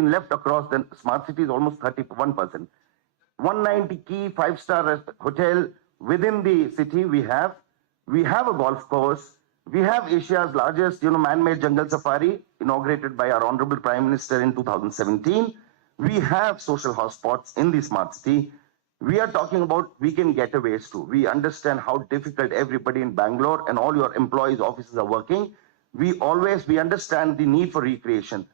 been left across the smart city is almost 31%. 190 key 5-star hotel within the city we have. We have a golf course. We have Asia's largest, man-made jungle safari inaugurated by our Honorable Prime Minister in 2017. We have social hotspots in the smart city. We are talking about weekend getaways too. We understand how difficult everybody in Bangalore and all your employees' offices are working. We understand the need for recreation.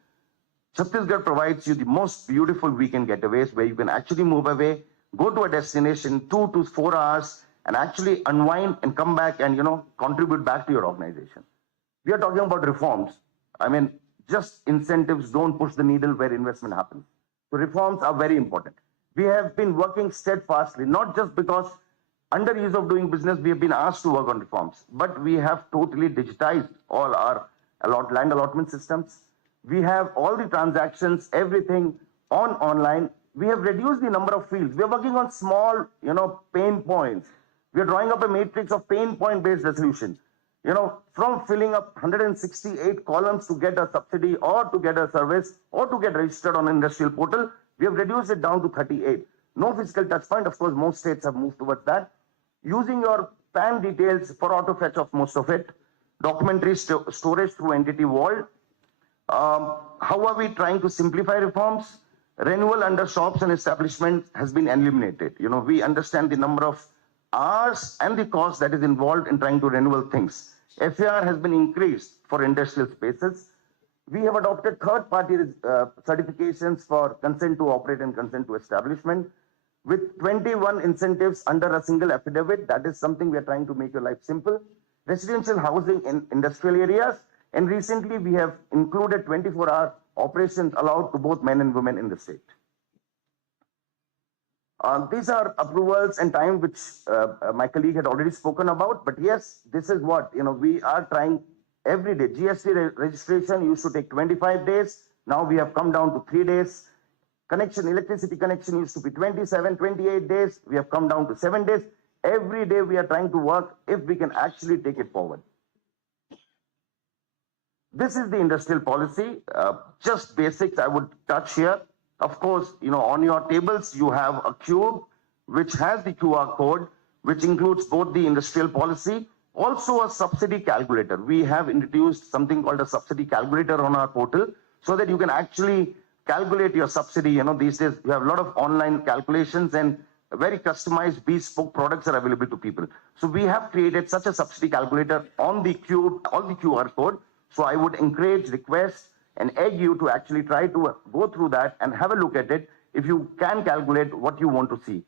Chhattisgarh provides you the most beautiful weekend getaways where you can actually move away, go to a destination 2 to 4 hours, and actually unwind and come back and, contribute back to your organization. We are talking about reforms. I mean, just incentives don't push the needle where investment happens. So reforms are very important. We have been working steadfastly, not just because under ease of doing business, we have been asked to work on reforms, but we have totally digitized all our land allotment systems. We have all the transactions, everything online. We have reduced the number of fields. We are working on small, pain points. We are drawing up a matrix of pain point based resolution. From filling up 168 columns to get a subsidy or to get a service or to get registered on an industrial portal, we have reduced it down to 38. No physical touch point. Of course, most states have moved towards that. Using your PAN details for auto fetch of most of it. Documentary storage through entity vault. How are we trying to simplify reforms? Renewal under shops and establishments has been eliminated. We understand the number of hours and the cost that is involved in trying to renew things. FAR has been increased for industrial spaces. We have adopted third-party certifications for consent to operate and consent to establishment with 21 incentives under a single affidavit. That is something we are trying to make your life simple. Residential housing in industrial areas. And recently we have included 24-hour operations allowed to both men and women in the state. These are approvals and time which my colleague had already spoken about. But yes, this is what, we are trying every day. GST registration used to take 25 days. Now we have come down to 3 days. Electricity connection used to be 27, 28 days. We have come down to 7 days. Every day we are trying to work if we can actually take it forward. This is the industrial policy. Just basics I would touch here. Of course, on your tables, you have a cube which has the QR code, which includes both the industrial policy, also a subsidy calculator. We have introduced something called a subsidy calculator on our portal so that you can actually calculate your subsidy. These days you have a lot of online calculations and very customized bespoke products are available to people. So we have created such a subsidy calculator on the cube, on the QR code. So I would encourage, request, and egg you to actually try to go through that and have a look at it if you can calculate what you want to see.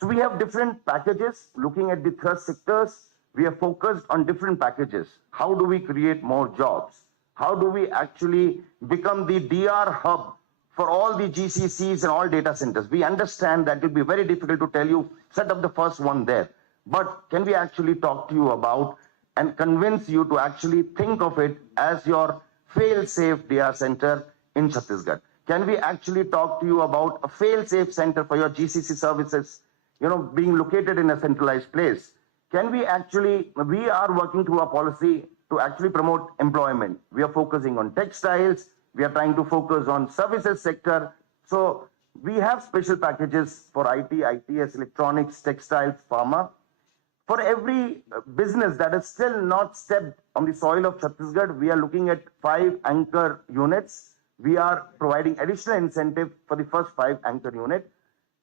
So we have different packages. Looking at the thrust sectors, we are focused on different packages. How do we create more jobs? How do we actually become the DR hub for all the GCCs and all data centers? We understand that it will be very difficult to tell you, set up the first one there. But can we actually talk to you about and convince you to actually think of it as your fail-safe DR center in Chhattisgarh? Can we actually talk to you about a fail-safe center for your GCC services, being located in a centralized place? Can we are working through a policy to actually promote employment. We are focusing on textiles. We are trying to focus on services sector. So we have special packages for IT, ITS, electronics, textiles, pharma. For every business that is still not stepped on the soil of Chhattisgarh, we are looking at 5 anchor units. We are providing additional incentive for the first 5 anchor units.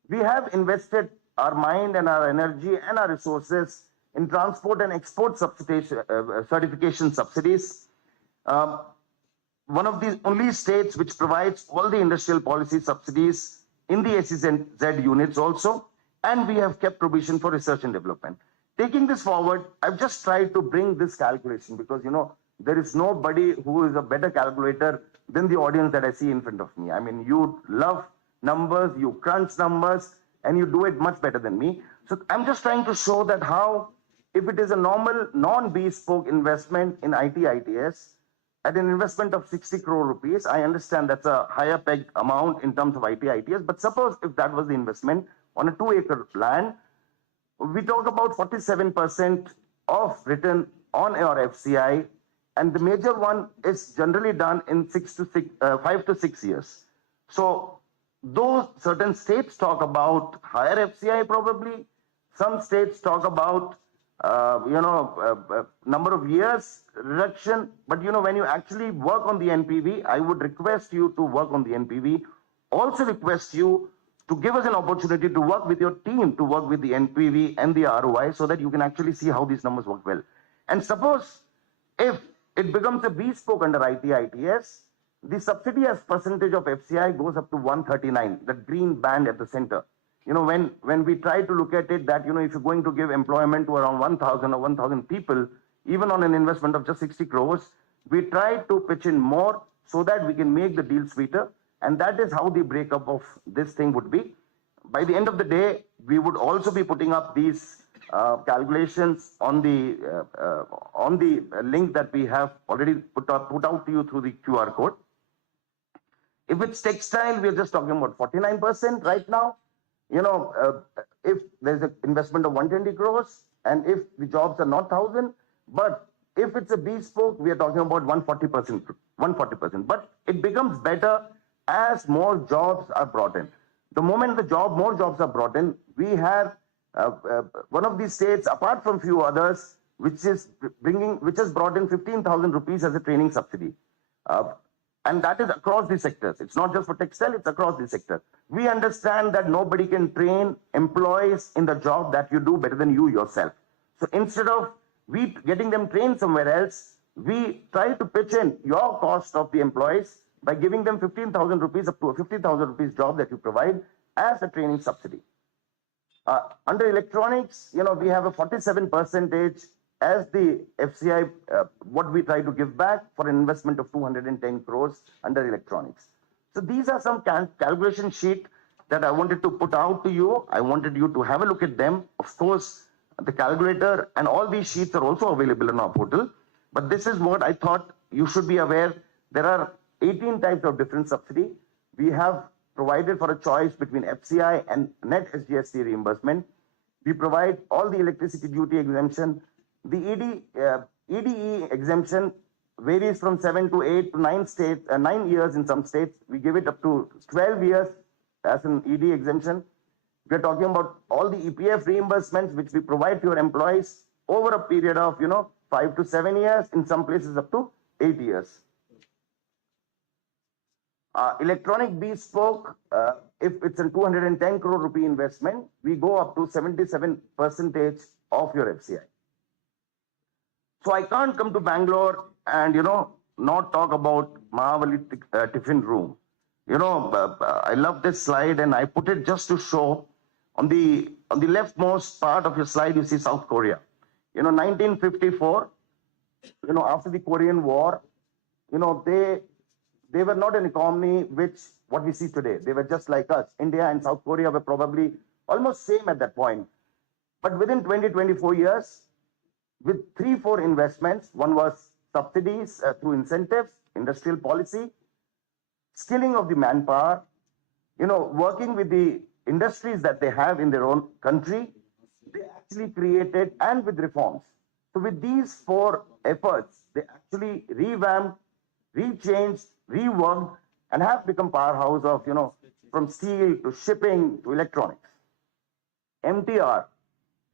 We have invested our mind and our energy and our resources in transport and export certification subsidies. One of the only states which provides all the industrial policy subsidies in the SEZ units also. And we have kept provision for research and development. Taking this forward, I've just tried to bring this calculation because, there is nobody who is a better calculator than the audience that I see in front of me. I mean, you love numbers, you crunch numbers, and you do it much better than me. So I'm just trying to show that how, if it is a normal, non-bespoke investment in IT, ITS, at an investment of 60 crore rupees, I understand that's a higher pegged amount in terms of IT, ITS, but suppose if that was the investment on a 2-acre land, we talk about 47% of return on your FCI, and the major one is generally done in 5 to 6 years. So though certain states talk about higher FCI probably, some states talk about number of years reduction. But when you actually work on the NPV, I would request you to work on the NPV. Also request you to give us an opportunity to work with your team, to work with the NPV and the ROI, so that you can actually see how these numbers work well. And suppose if it becomes a bespoke under ITS, the subsidy as percentage of FCI goes up to 139, the green band at the center. When we try to look at it that, if you're going to give employment to around 1,000 or 1,000 people, even on an investment of just 60 crores, we try to pitch in more so that we can make the deal sweeter. And that is how the breakup of this thing would be. By the end of the day, we would also be putting up these calculations on the link that we have already put out to you through the QR code. If it's textile, we're just talking about 49% right now. If there's an investment of 120 crores and if the jobs are not 1,000, but if it's a bespoke, we are talking about 140%. But it becomes better as more jobs are brought in. The moment more jobs are brought in, we have one of these states, apart from few others, which has brought in 15,000 rupees as a training subsidy. And that is across the sectors. It's not just for textile, it's across the sector. We understand that nobody can train employees in the job that you do better than you yourself. So instead of we getting them trained somewhere else, we try to pitch in your cost of the employees by giving them 15,000 rupees up to a 50,000 rupees job that you provide as a training subsidy. Under electronics, we have a 47% as the FCI, what we try to give back for an investment of 210 crores under electronics. So these are some calculation sheet that I wanted to put out to you. I wanted you to have a look at them. Of course, the calculator and all these sheets are also available on our portal. But this is what I thought you should be aware. There are 18 types of different subsidy. We have provided for a choice between FCI and net SGST reimbursement. We provide all the electricity duty exemption. The EDE exemption varies from 7 to 8 to 9 years in some states. We give it up to 12 years as an ED exemption. We're talking about all the EPF reimbursements, which we provide to your employees over a period of, 5 to 7 years, in some places up to 8 years. Electronic bespoke, if it's a 210 crore rupee investment, we go up to 77% of your FCI. So I can't come to Bangalore and, not talk about Mahavali tiffin room. I love this slide and I put it just to show on the leftmost part of your slide, you see South Korea. 1954, after the Korean War, they were not an economy what we see today. They were just like us. India and South Korea were probably almost same at that point. But within 24 years, with 3-4 investments, one was subsidies through incentives, industrial policy, skilling of the manpower, working with the industries that they have in their own country, they actually created, and with reforms. So with these 4 efforts, they actually revamped, rechanged, reworked, and have become powerhouse of, from steel to shipping to electronics. MTR,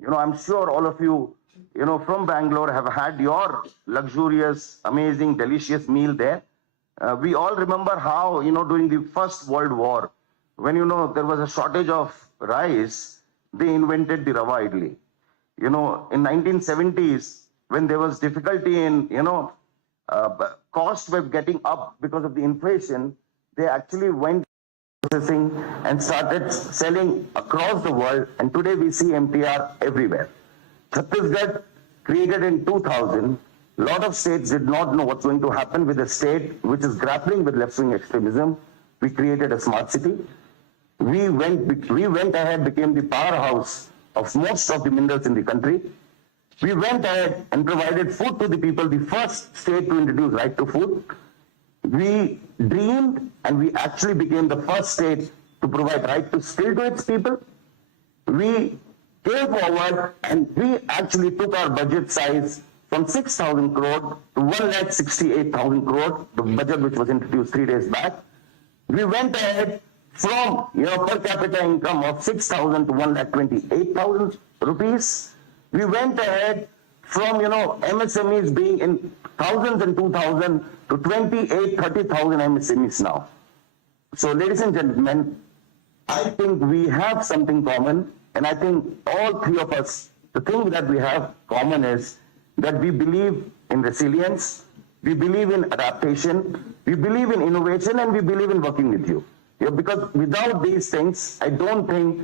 I'm sure all of you, from Bangalore have had your luxurious, amazing, delicious meal there. We all remember how, during the First World War, when, there was a shortage of rice, they invented the Rava Idli. In 1970s, when there was difficulty in, costs were getting up because of the inflation, they actually went processing and started selling across the world. And today we see MTR everywhere. Chhattisgarh, created in 2000, a lot of states did not know what's going to happen with a state which is grappling with left-wing extremism. We created a smart city. We went ahead, became the powerhouse of most of the minerals in the country. We went ahead and provided food to the people, the first state to introduce right to food. We dreamed and we actually became the first state to provide right to skill to its people. We came forward and we actually took our budget size from 6,000 crore to 1,68,000 crore, the budget which was introduced 3 days back. We went ahead from, per capita income of 6,000 to 1,28,000 rupees. We went ahead from, MSMEs being in thousands and 2,000 to 28, 30,000 MSMEs now. So, ladies and gentlemen, I think we have something common, and I think all three of us, the thing that we have common is that we believe in resilience, we believe in adaptation, we believe in innovation, and we believe in working with you. Because without these things, I don't think,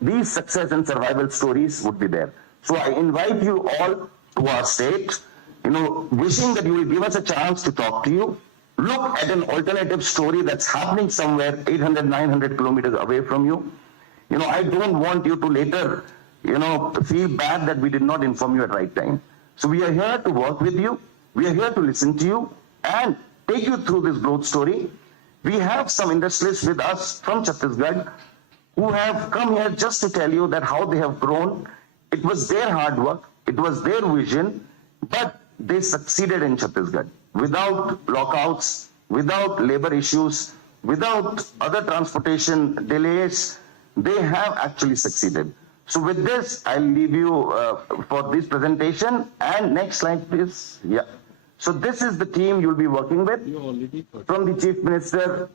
these success and survival stories would be there. So I invite you all to our state, wishing that you will give us a chance to talk to you. Look at an alternative story that's happening somewhere 800, 900 kilometers away from you. I don't want you to later, feel bad that we did not inform you at the right time. So we are here to work with you. We are here to listen to you and take you through this growth story. We have some industrialists with us from Chhattisgarh who have come here just to tell you that how they have grown. It was their hard work. It was their vision, but they succeeded in Chhattisgarh. Without lockouts, without labor issues, without other transportation delays, they have actually succeeded. So with this, I'll leave you for this presentation. And next slide, please. Yeah. So this is the team you'll be working with, from the Chief Minister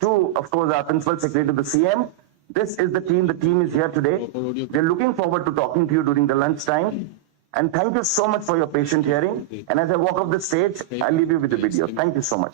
to, of course, our Principal Secretary to the CM. This is the team. The team is here today. We're looking forward to talking to you during the lunch time. And thank you so much for your patient hearing. And as I walk off the stage, I'll leave you with the video. Thank you so much.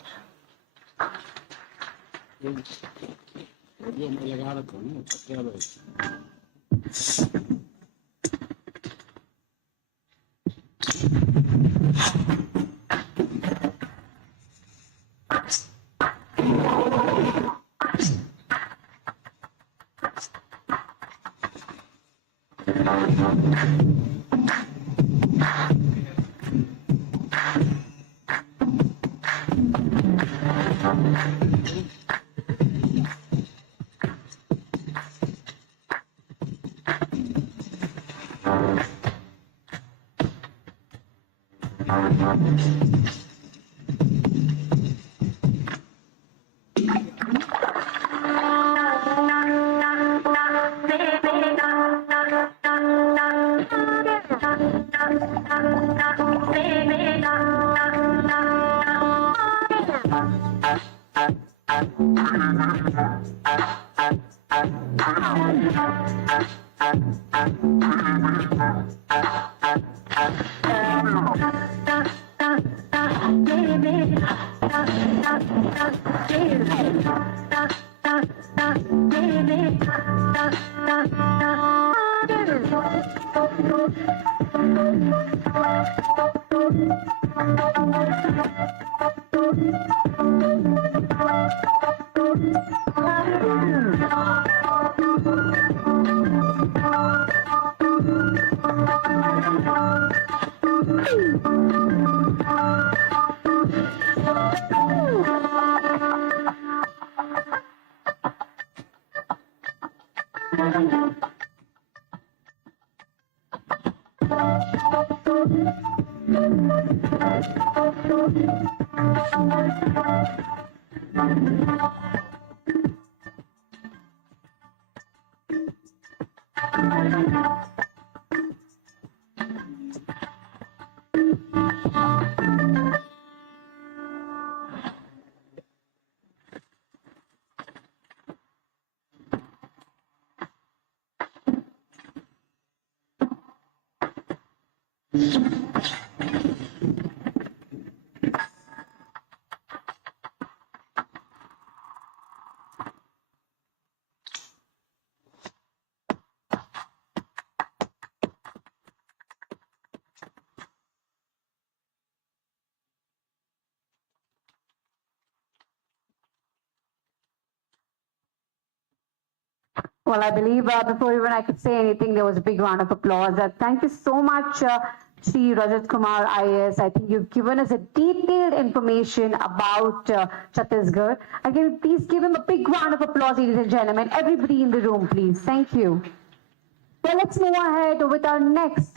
Well, I believe before even I could say anything, there was a big round of applause. Thank you so much, Shri Rajat Kumar IAS. I think you've given us a detailed information about Chhattisgarh. Again, please give him a big round of applause, ladies and gentlemen. Everybody in the room, please. Thank you. Well, let's move ahead with our next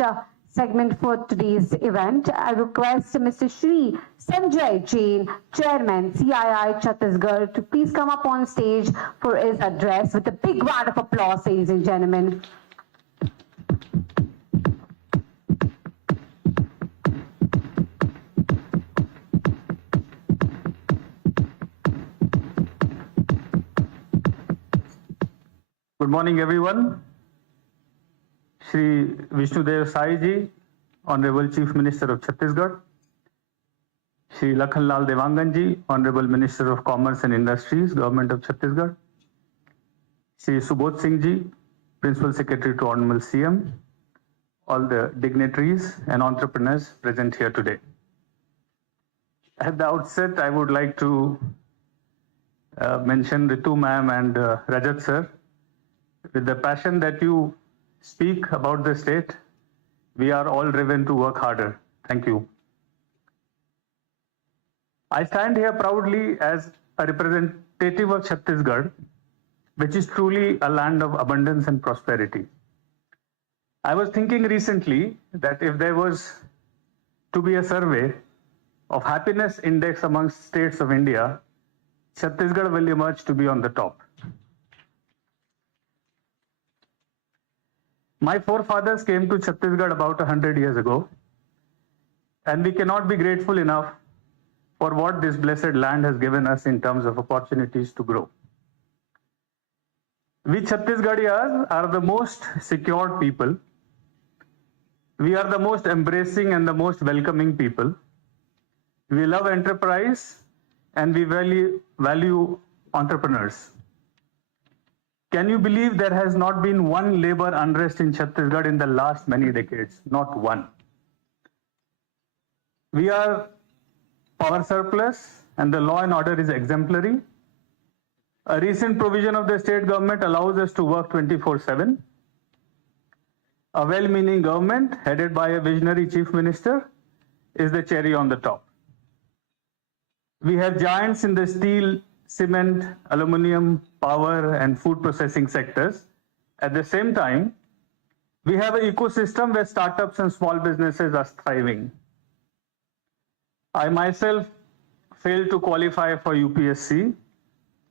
segment for today's event. I request Mr. Shri Sanjay Jain, Chairman, CII Chhattisgarh, to please come up on stage for his address with a big round of applause, ladies and gentlemen. Good morning, everyone. Shri Vishnudev Sai Ji, Honorable Chief Minister of Chhattisgarh. Shri Lakhanlal Devangan Ji, Honorable Minister of Commerce and Industries, Government of Chhattisgarh. Shri Subodh Singh Ji, Principal Secretary to Honorable CM, all the dignitaries and entrepreneurs present here today. At the outset, I would like to mention Ritu ma'am and Rajat sir. With the passion that you speak about the state, we are all driven to work harder. Thank you. I stand here proudly as a representative of Chhattisgarh, which is truly a land of abundance and prosperity. I was thinking recently that if there was to be a survey of happiness index amongst states of India, Chhattisgarh will emerge to be on the top. My forefathers came to Chhattisgarh about 100 years ago, and we cannot be grateful enough for what this blessed land has given us in terms of opportunities to grow. We Chhattisgarhiyas are the most secured people. We are the most embracing and the most welcoming people. We love enterprise and we value entrepreneurs. Can you believe there has not been one labor unrest in Chhattisgarh in the last many decades? Not one. We are power surplus and the law and order is exemplary. A recent provision of the state government allows us to work 24/7. A well-meaning government headed by a visionary chief minister is the cherry on the top. We have giants in the steel, cement, aluminum, power, and food processing sectors. At the same time, we have an ecosystem where startups and small businesses are thriving. I myself failed to qualify for UPSC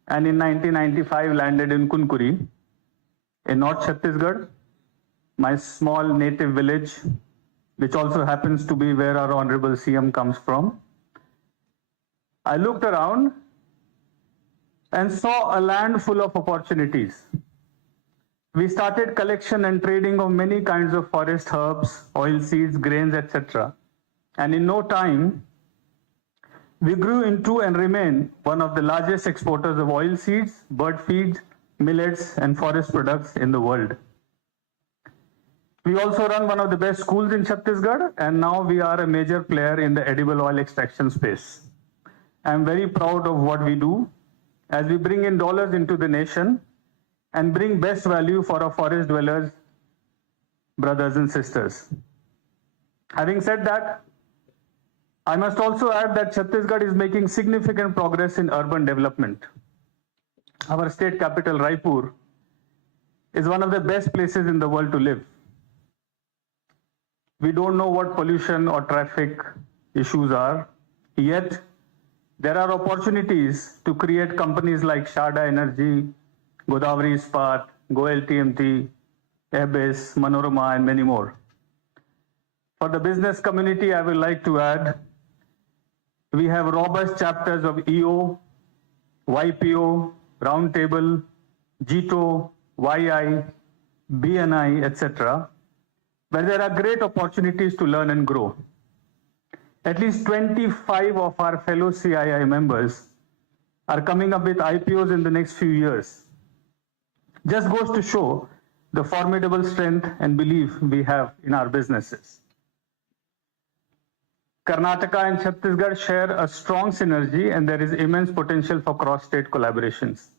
and in 1995 landed in Kunkuri in North Chhattisgarh, my small native village, which also happens to be where our Honorable CM comes from. I looked around and saw a land full of opportunities. We started collection and trading of many kinds of forest herbs, oil seeds, grains, etc. And in no time, we grew into and remain one of the largest exporters of oil seeds, bird feed, millets, and forest products in the world. We also run one of the best schools in Chhattisgarh, and now we are a major player in the edible oil extraction space. I'm very proud of what we do as we bring in dollars into the nation and bring best value for our forest dwellers, brothers and sisters. Having said that, I must also add that Chhattisgarh is making significant progress in urban development. Our state capital, Raipur, is one of the best places in the world to live. We don't know what pollution or traffic issues are, yet there are opportunities to create companies like Sharda Energy, Godavari Ispat, Goel TMT, Abyss, Manorama, and many more. For the business community, I would like to add, we have robust chapters of EO, YPO, Roundtable, GTO, YI, BNI, etc., where there are great opportunities to learn and grow. At least 25 of our fellow CII members are coming up with IPOs in the next few years. Just goes to show the formidable strength and belief we have in our businesses. Karnataka and Chhattisgarh share a strong synergy and there is immense potential for cross-state collaborations.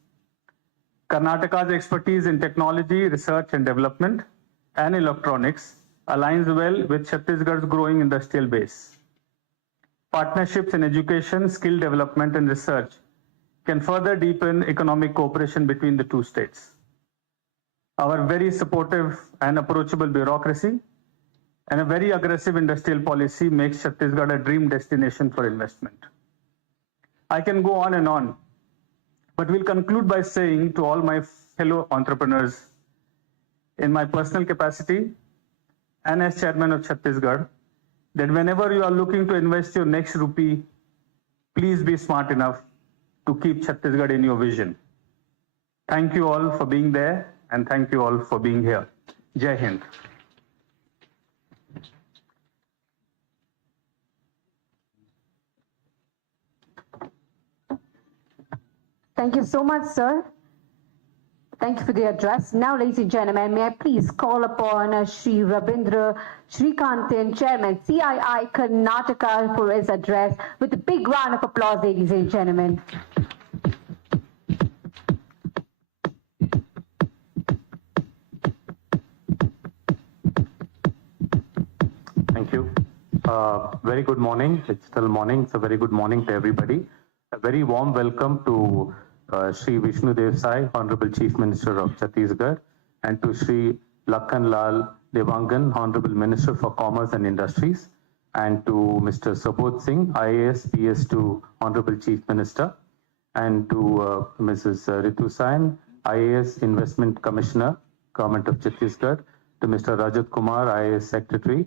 Karnataka's expertise in technology, research and development and electronics aligns well with Chhattisgarh's growing industrial base. Partnerships in education, skill development and research can further deepen economic cooperation between the two states. Our very supportive and approachable bureaucracy and a very aggressive industrial policy makes Chhattisgarh a dream destination for investment. I can go on and on, but we'll conclude by saying to all my fellow entrepreneurs, in my personal capacity and as chairman of Chhattisgarh, that whenever you are looking to invest your next rupee, please be smart enough to keep Chhattisgarh in your vision. Thank you all for being there, and thank you all for being here. Jai Hind. Thank you so much, sir. Thank you for the address. Now, ladies and gentlemen, may I please call upon Shri Rabindra Srikantan, Chairman, CII Karnataka, for his address with a big round of applause, ladies and gentlemen. Thank you. Very good morning. It's still morning, so very good morning to everybody. A very warm welcome to Shri Vishnu Dev Sai, Honorable Chief Minister of Chhattisgarh, and to Shri Lakhan Lal Devangan, Honorable Minister for Commerce and Industries, and to Mr. Sabodh Singh, IAS, PS2, Honorable Chief Minister, and to Mrs. Ritu Sain, IAS Investment Commissioner, Government of Chhattisgarh, to Mr. Rajat Kumar, IAS Secretary,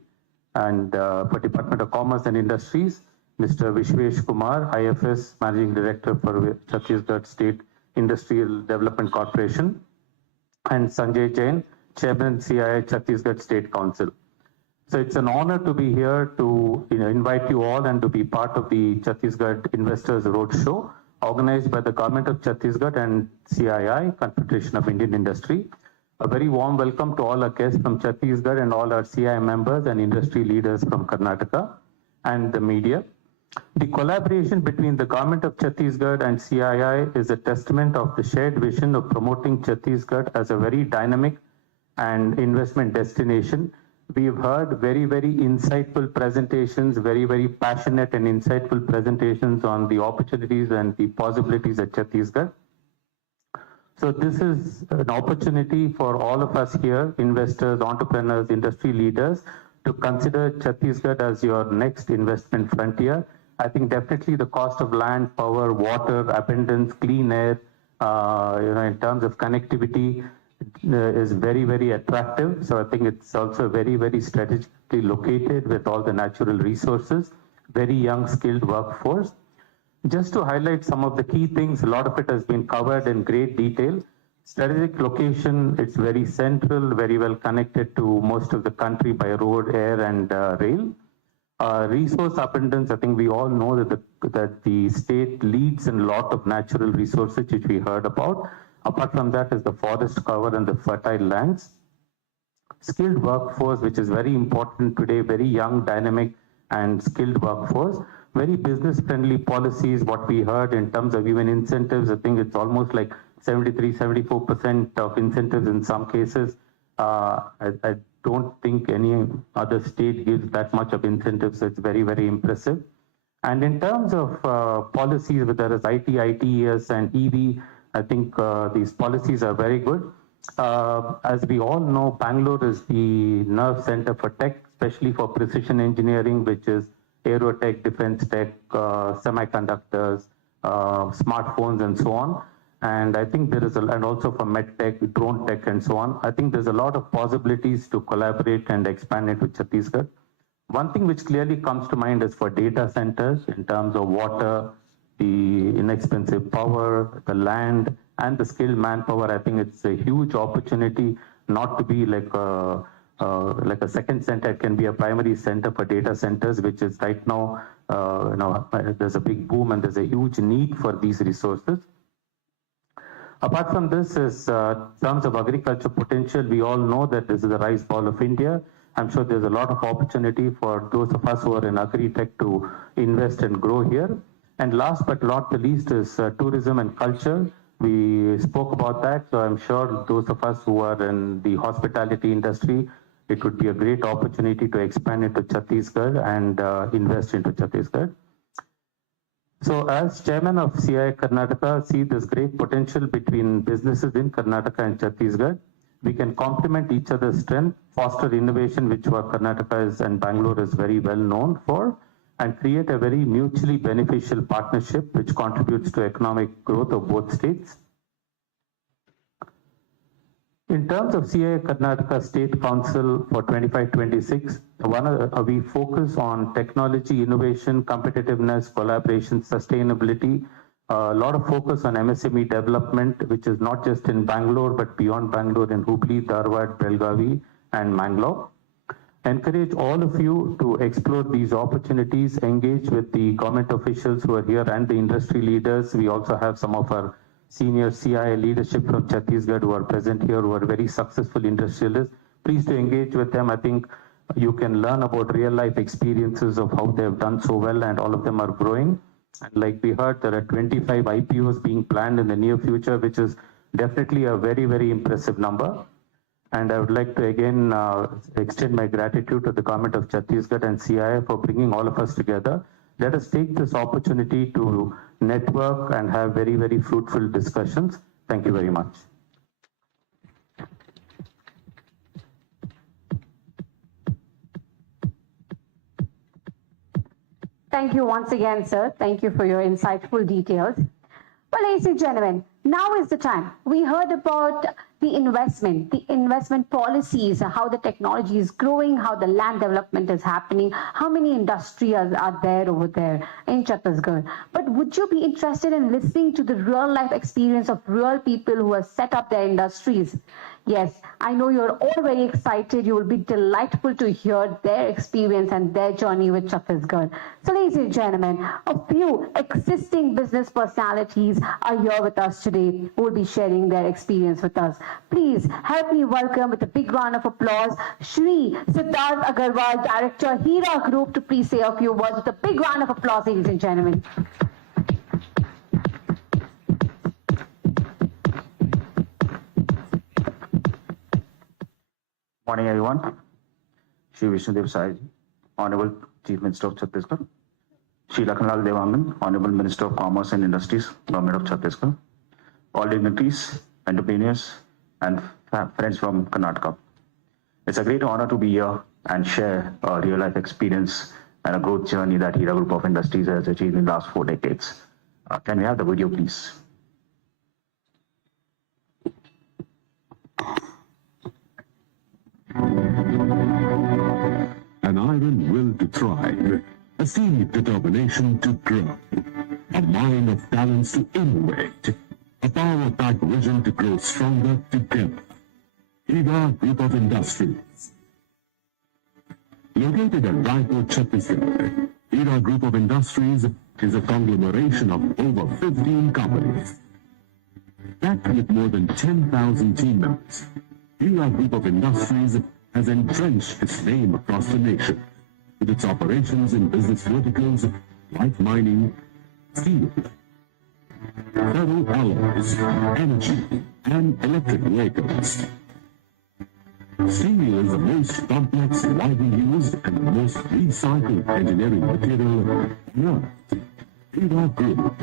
and for Department of Commerce and Industries, Mr. Vishwesh Kumar, IFS Managing Director for Chhattisgarh State Industrial Development Corporation, and Sanjay Jain, Chairman CII Chhattisgarh State Council. So it's an honor to be here to invite you all and to be part of the Chhattisgarh Investors Roadshow organized by the Government of Chhattisgarh and CII, Confederation of Indian Industry. A very warm welcome to all our guests from Chhattisgarh and all our CII members and industry leaders from Karnataka and the media. The collaboration between the Government of Chhattisgarh and CII is a testament of the shared vision of promoting Chhattisgarh as a very dynamic and investment destination. We've heard very, very insightful presentations, very, very passionate and insightful presentations on the opportunities and the possibilities at Chhattisgarh. So this is an opportunity for all of us here, investors, entrepreneurs, industry leaders, to consider Chhattisgarh as your next investment frontier. I think definitely the cost of land, power, water, abundance, clean air, in terms of connectivity is very, very attractive. So I think it's also very, very strategically located with all the natural resources, very young skilled workforce. Just to highlight some of the key things, a lot of it has been covered in great detail. Strategic location, it's very central, very well connected to most of the country by road, air, and rail. Resource abundance, I think we all know that the state leads in a lot of natural resources, which we heard about. Apart from that is the forest cover and the fertile lands. Skilled workforce, which is very important today, very young, dynamic, and skilled workforce. Very business-friendly policies, what we heard in terms of even incentives, I think it's almost like 73-74% of incentives in some cases. I don't think any other state gives that much of incentives. So it's very, very impressive. And in terms of policies, whether it's IT, ITES, and EV, I think these policies are very good. As we all know, Bangalore is the nerve center for tech, especially for precision engineering, which is aerotech, defense tech, semiconductors, smartphones, and so on. And I think there is and also for medtech, drone tech, and so on. I think there's a lot of possibilities to collaborate and expand into Chhattisgarh. One thing which clearly comes to mind is for data centers in terms of water, the inexpensive power, the land, and the skilled manpower. I think it's a huge opportunity not to be like a second center. It can be a primary center for data centers, which is right now, there's a big boom and there's a huge need for these resources. Apart from this is terms of agriculture potential, we all know that this is the rice bowl of India. I'm sure there's a lot of opportunity for those of us who are in agri-tech to invest and grow here. And last but not the least is tourism and culture. We spoke about that, so I'm sure those of us who are in the hospitality industry, it would be a great opportunity to expand into Chhattisgarh and invest into Chhattisgarh. So as chairman of CII Karnataka, see this great potential between businesses in Karnataka and Chhattisgarh. We can complement each other's strength, foster innovation, which what Karnataka is and Bangalore is very well known for, and create a very mutually beneficial partnership which contributes to economic growth of both states. In terms of CIA Karnataka State Council for 25-26, we focus on technology, innovation, competitiveness, collaboration, sustainability, a lot of focus on MSME development, which is not just in Bangalore, but beyond Bangalore in Hubli, Dharwad, Belgavi, and Mangalore. Encourage all of you to explore these opportunities, engage with the government officials who are here and the industry leaders. We also have some of our senior CIA leadership from Chhattisgarh who are present here, who are very successful industrialists. Please to engage with them. I think you can learn about real life experiences of how they have done so well, and all of them are growing. And like we heard, there are 25 IPOs being planned in the near future, which is definitely a very, very impressive number. And I would like to again extend my gratitude to the government of Chhattisgarh and CIA for bringing all of us together. Let us take this opportunity to network and have very, very fruitful discussions. Thank you very much. Thank you once again, sir. Thank you for your insightful details. Well, ladies and gentlemen, now is the time. We heard about the investment policies, how the technology is growing, how the land development is happening, how many industries are there over there in Chhattisgarh. But would you be interested in listening to the real life experience of real people who have set up their industries? Yes, I know you're all very excited. You will be delightful to hear their experience and their journey with Chhattisgarh. So, ladies and gentlemen, a few existing business personalities are here with us today who will be sharing their experience with us. Please help me welcome with a big round of applause, Shri Siddharth Agarwal, Director, Hira Group, to please say a few words with a big round of applause, ladies and gentlemen. Morning, everyone. Shri Vishnudev Sai, Honorable Chief Minister of Chhattisgarh. Shri Lakhanlal Devangan, Honorable Minister of Commerce and Industries, Government of Chhattisgarh. All dignitaries, entrepreneurs, and friends from Karnataka. It's a great honor to be here and share a real-life experience and a growth journey that Hira Group of Industries has achieved in the last 4 decades. Can we have the video, please? An iron will to thrive, a steely determination to grow, a mind of talents to innovate, a power-packed vision to grow stronger together. Hira Group of Industries. Located at Raipur, Chhattisgarh, Hira Group of Industries is a conglomeration of over 15 companies. Backed with more than 10,000 team members, Hira Group of Industries has entrenched its name across the nation, with its operations in business verticals like mining, steel, ferroalloys, energy, and electric vehicles. Steel is the most complex, widely used, and the most recycled engineering material on earth. Hira Group,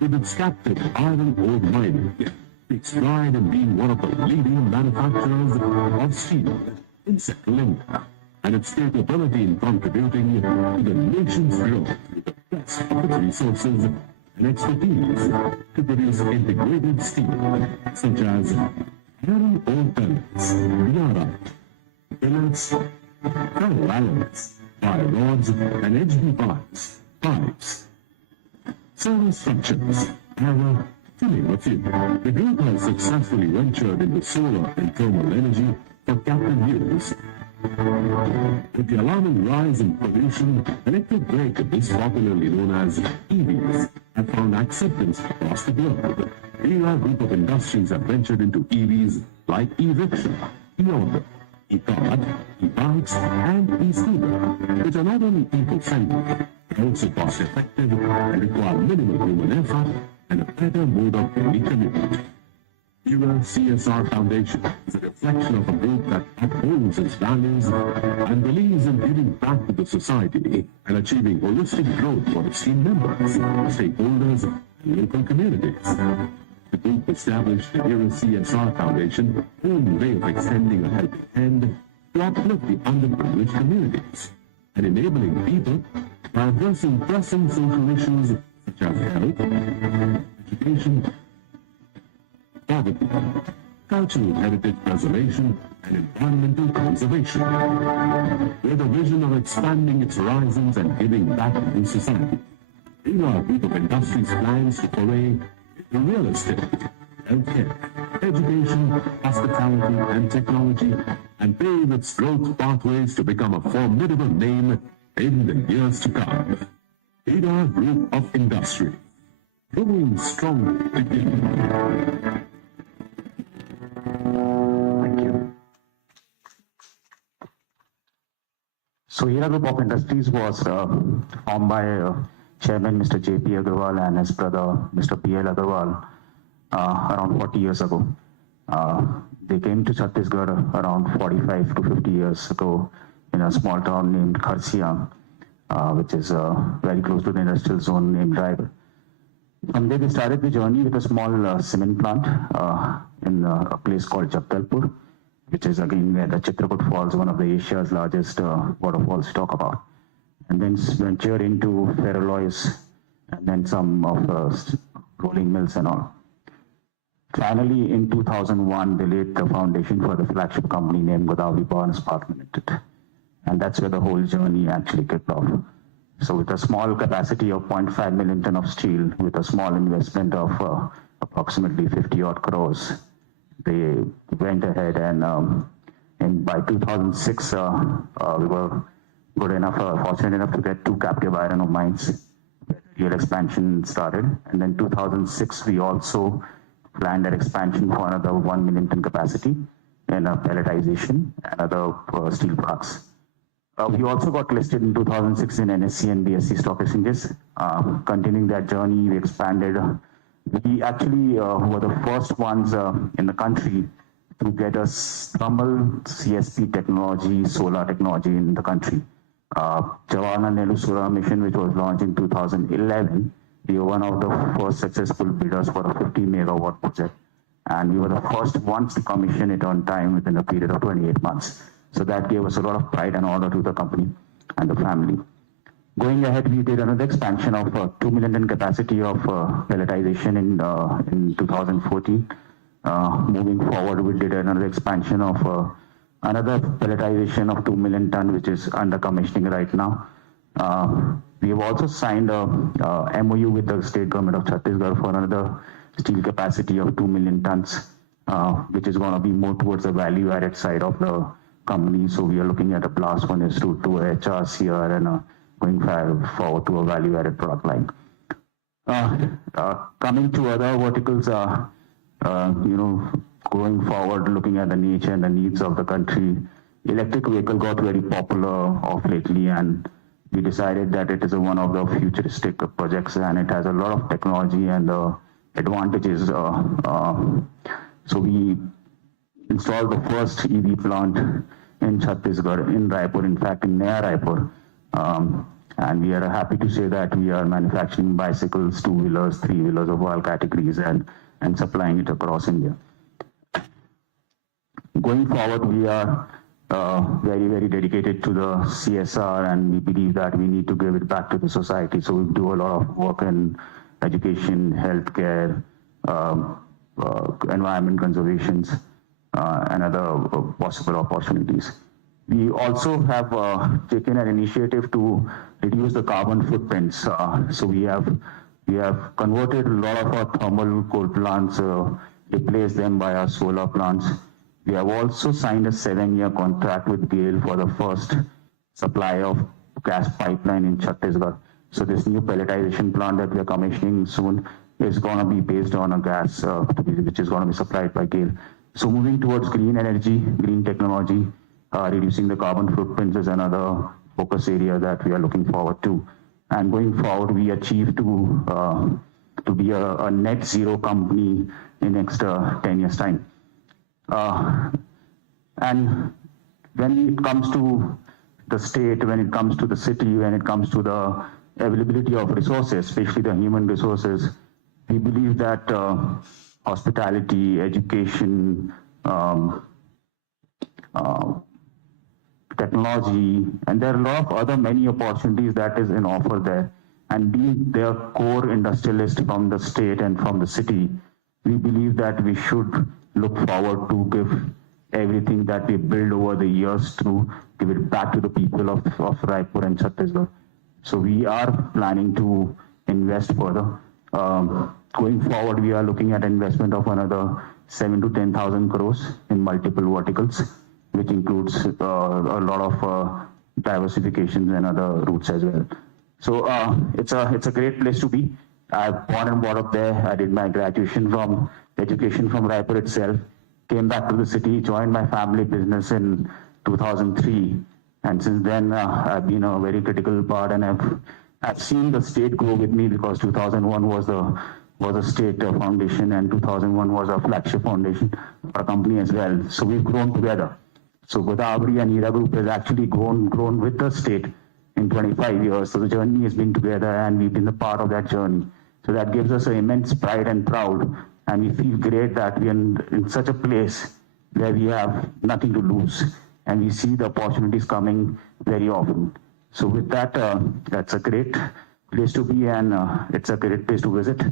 with its captive iron ore mining, takes pride in being one of the leading manufacturers of steel in Central India, and its capability in contributing to the nation's growth with the best of its resources and expertise to produce integrated steel, such as iron ore pellets, diorite, billets, ferroalloys, wire rods, and HB pipes, service structures, and filling a few. The group has successfully ventured into solar and thermal energy for captive use. With the alarming rise in pollution, electric vehicles, popularly known as EVs, have found acceptance across the globe. Hira Group of Industries have ventured into EVs like e-rickshaw, e-auto, e-card, e-bikes, and e-scooter, which are not only eco-friendly, but also cost-effective and require minimal human effort and a better mode of daily commute. Hira CSR Foundation is a reflection of a group that upholds its values and believes in giving back to the society and achieving holistic growth for its team members, stakeholders, and local communities. the group established the Hero CSR Foundation, own way of extending a helping hand to uplift the underprivileged communities and enabling people by addressing pressing social issues such as health, education, poverty, cultural heritage preservation, and environmental conservation, with a vision of expanding its horizons and giving back to society. Our Group of Industries plans to foray into real estate, healthcare, education, hospitality, and technology, and pave its growth pathways to become a formidable name in the years to come. Our Group of Industries, growing strong together. Thank you. So, Hira Group of Industries was formed by Chairman Mr. J.P. Agarwal and his brother Mr. P.L. Agarwal around 40 years ago. They came to Chhattisgarh around 45 to 50 years ago in a small town named Kharsiang, which is very close to the industrial zone named Raipur. From there, they started the journey with a small cement plant in a place called Jagdalpur, which is again where the Chitrakoot Falls, one of the Asia's largest waterfalls, to talk about. And then venture into ferroalloys and then some of rolling mills and all. Finally, in 2001, they laid the foundation for the flagship company named Godavari Power and Ispat Limited. And that's where the whole journey actually kicked off. So with a small capacity of 0.5 million ton of steel, with a small investment of approximately 50 odd crores, they went ahead and by 2006, we were good enough, fortunate enough to get 2 captive iron ore mines. Real expansion started. And then 2006, we also planned an expansion for another 1 million ton capacity in pelletization and other steel products. We also got listed in 2006 in NSE and BSE stock exchanges. Continuing that journey, we expanded. We actually were the first ones in the country to get a thermal CSP technology, solar technology in the country. Jawaharlal Nehru Solar Mission, which was launched in 2011, we were one of the first successful bidders for a 50 megawatt project. And we were the first ones to commission it on time within a period of 28 months. So that gave us a lot of pride and honor to the company and the family. Going ahead, we did another expansion of 2 million ton capacity of pelletization in 2014. Moving forward, we did another expansion of another pelletization of 2 million ton, which is under commissioning right now. We have also signed a MOU with the state government of Chhattisgarh for another steel capacity of 2 million tons, which is going to be more towards the value-added side of the company. So we are looking at a blast furnace to HRs here and going forward to a value-added product line. Coming to other verticals, going forward, looking at the nature and the needs of the country, electric vehicle got very popular of lately, and we decided that it is one of the futuristic projects and it has a lot of technology and advantages. So we installed the first EV plant in Chhattisgarh, in Raipur, in fact in Naya Raipur. And we are happy to say that we are manufacturing bicycles, 2-wheelers, 3-wheelers of all categories and supplying it across India. Going forward, we are very, very dedicated to the CSR, and we believe that we need to give it back to the society. So we do a lot of work in education, healthcare, environment conservations, and other possible opportunities. We also have taken an initiative to reduce the carbon footprints. So we have converted a lot of our thermal coal plants, replaced them by our solar plants. We have also signed a 7-year contract with GAIL for the first supply of gas pipeline in Chhattisgarh. So this new pelletization plant that we are commissioning soon is going to be based on a gas which is going to be supplied by GAIL. So moving towards green energy, green technology, reducing the carbon footprints is another focus area that we are looking forward to. And going forward, we achieve to be a net zero company in next 10 years' time. And when it comes to the state, when it comes to the city, when it comes to the availability of resources, especially the human resources, we believe that hospitality, education, technology, and there are a lot of other many opportunities that is in offer there. And being their core industrialist from the state and from the city, we believe that we should look forward to give everything that we build over the years to give it back to the people of Raipur and Chhattisgarh. So we are planning to invest further. Going forward, we are looking at investment of another 7 to 10,000 crores in multiple verticals, which includes a lot of diversifications and other routes as well. So it's a great place to be. I born and brought up there. I did my graduation from education from Raipur itself. Came back to the city, joined my family business in 2003, and since then I've been a very critical part, and I've seen the state grow with me, because 2001 was a state foundation, and 2001 was a flagship foundation for a company as well. So we've grown together. So Godavari and Hira Group has actually grown with the state in 25 years. So the journey has been together, and we've been a part of that journey. So that gives us an immense pride and proud, and we feel great that we're in such a place where we have nothing to lose, and we see the opportunities coming very often. So with that, that's a great place to be, and it's a great place to visit,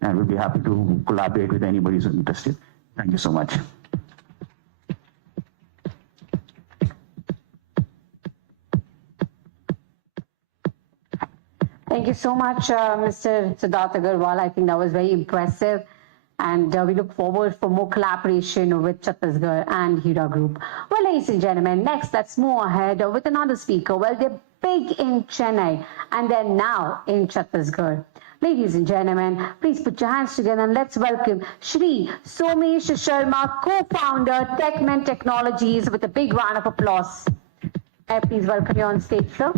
and we'll be happy to collaborate with anybody who's interested. Thank you so much. Thank you so much, Mr. Siddharth Agarwal. I think that was very impressive. And we look forward for more collaboration with Chhattisgarh and Hira Group. Well, ladies and gentlemen, next, let's move ahead with another speaker. Well, they're big in Chennai, and they're now in Chhattisgarh. Ladies and gentlemen, please put your hands together and let's welcome Shri Somesh Sharma, co-founder, Techmen Technologies, with a big round of applause. Please welcome you on stage, sir.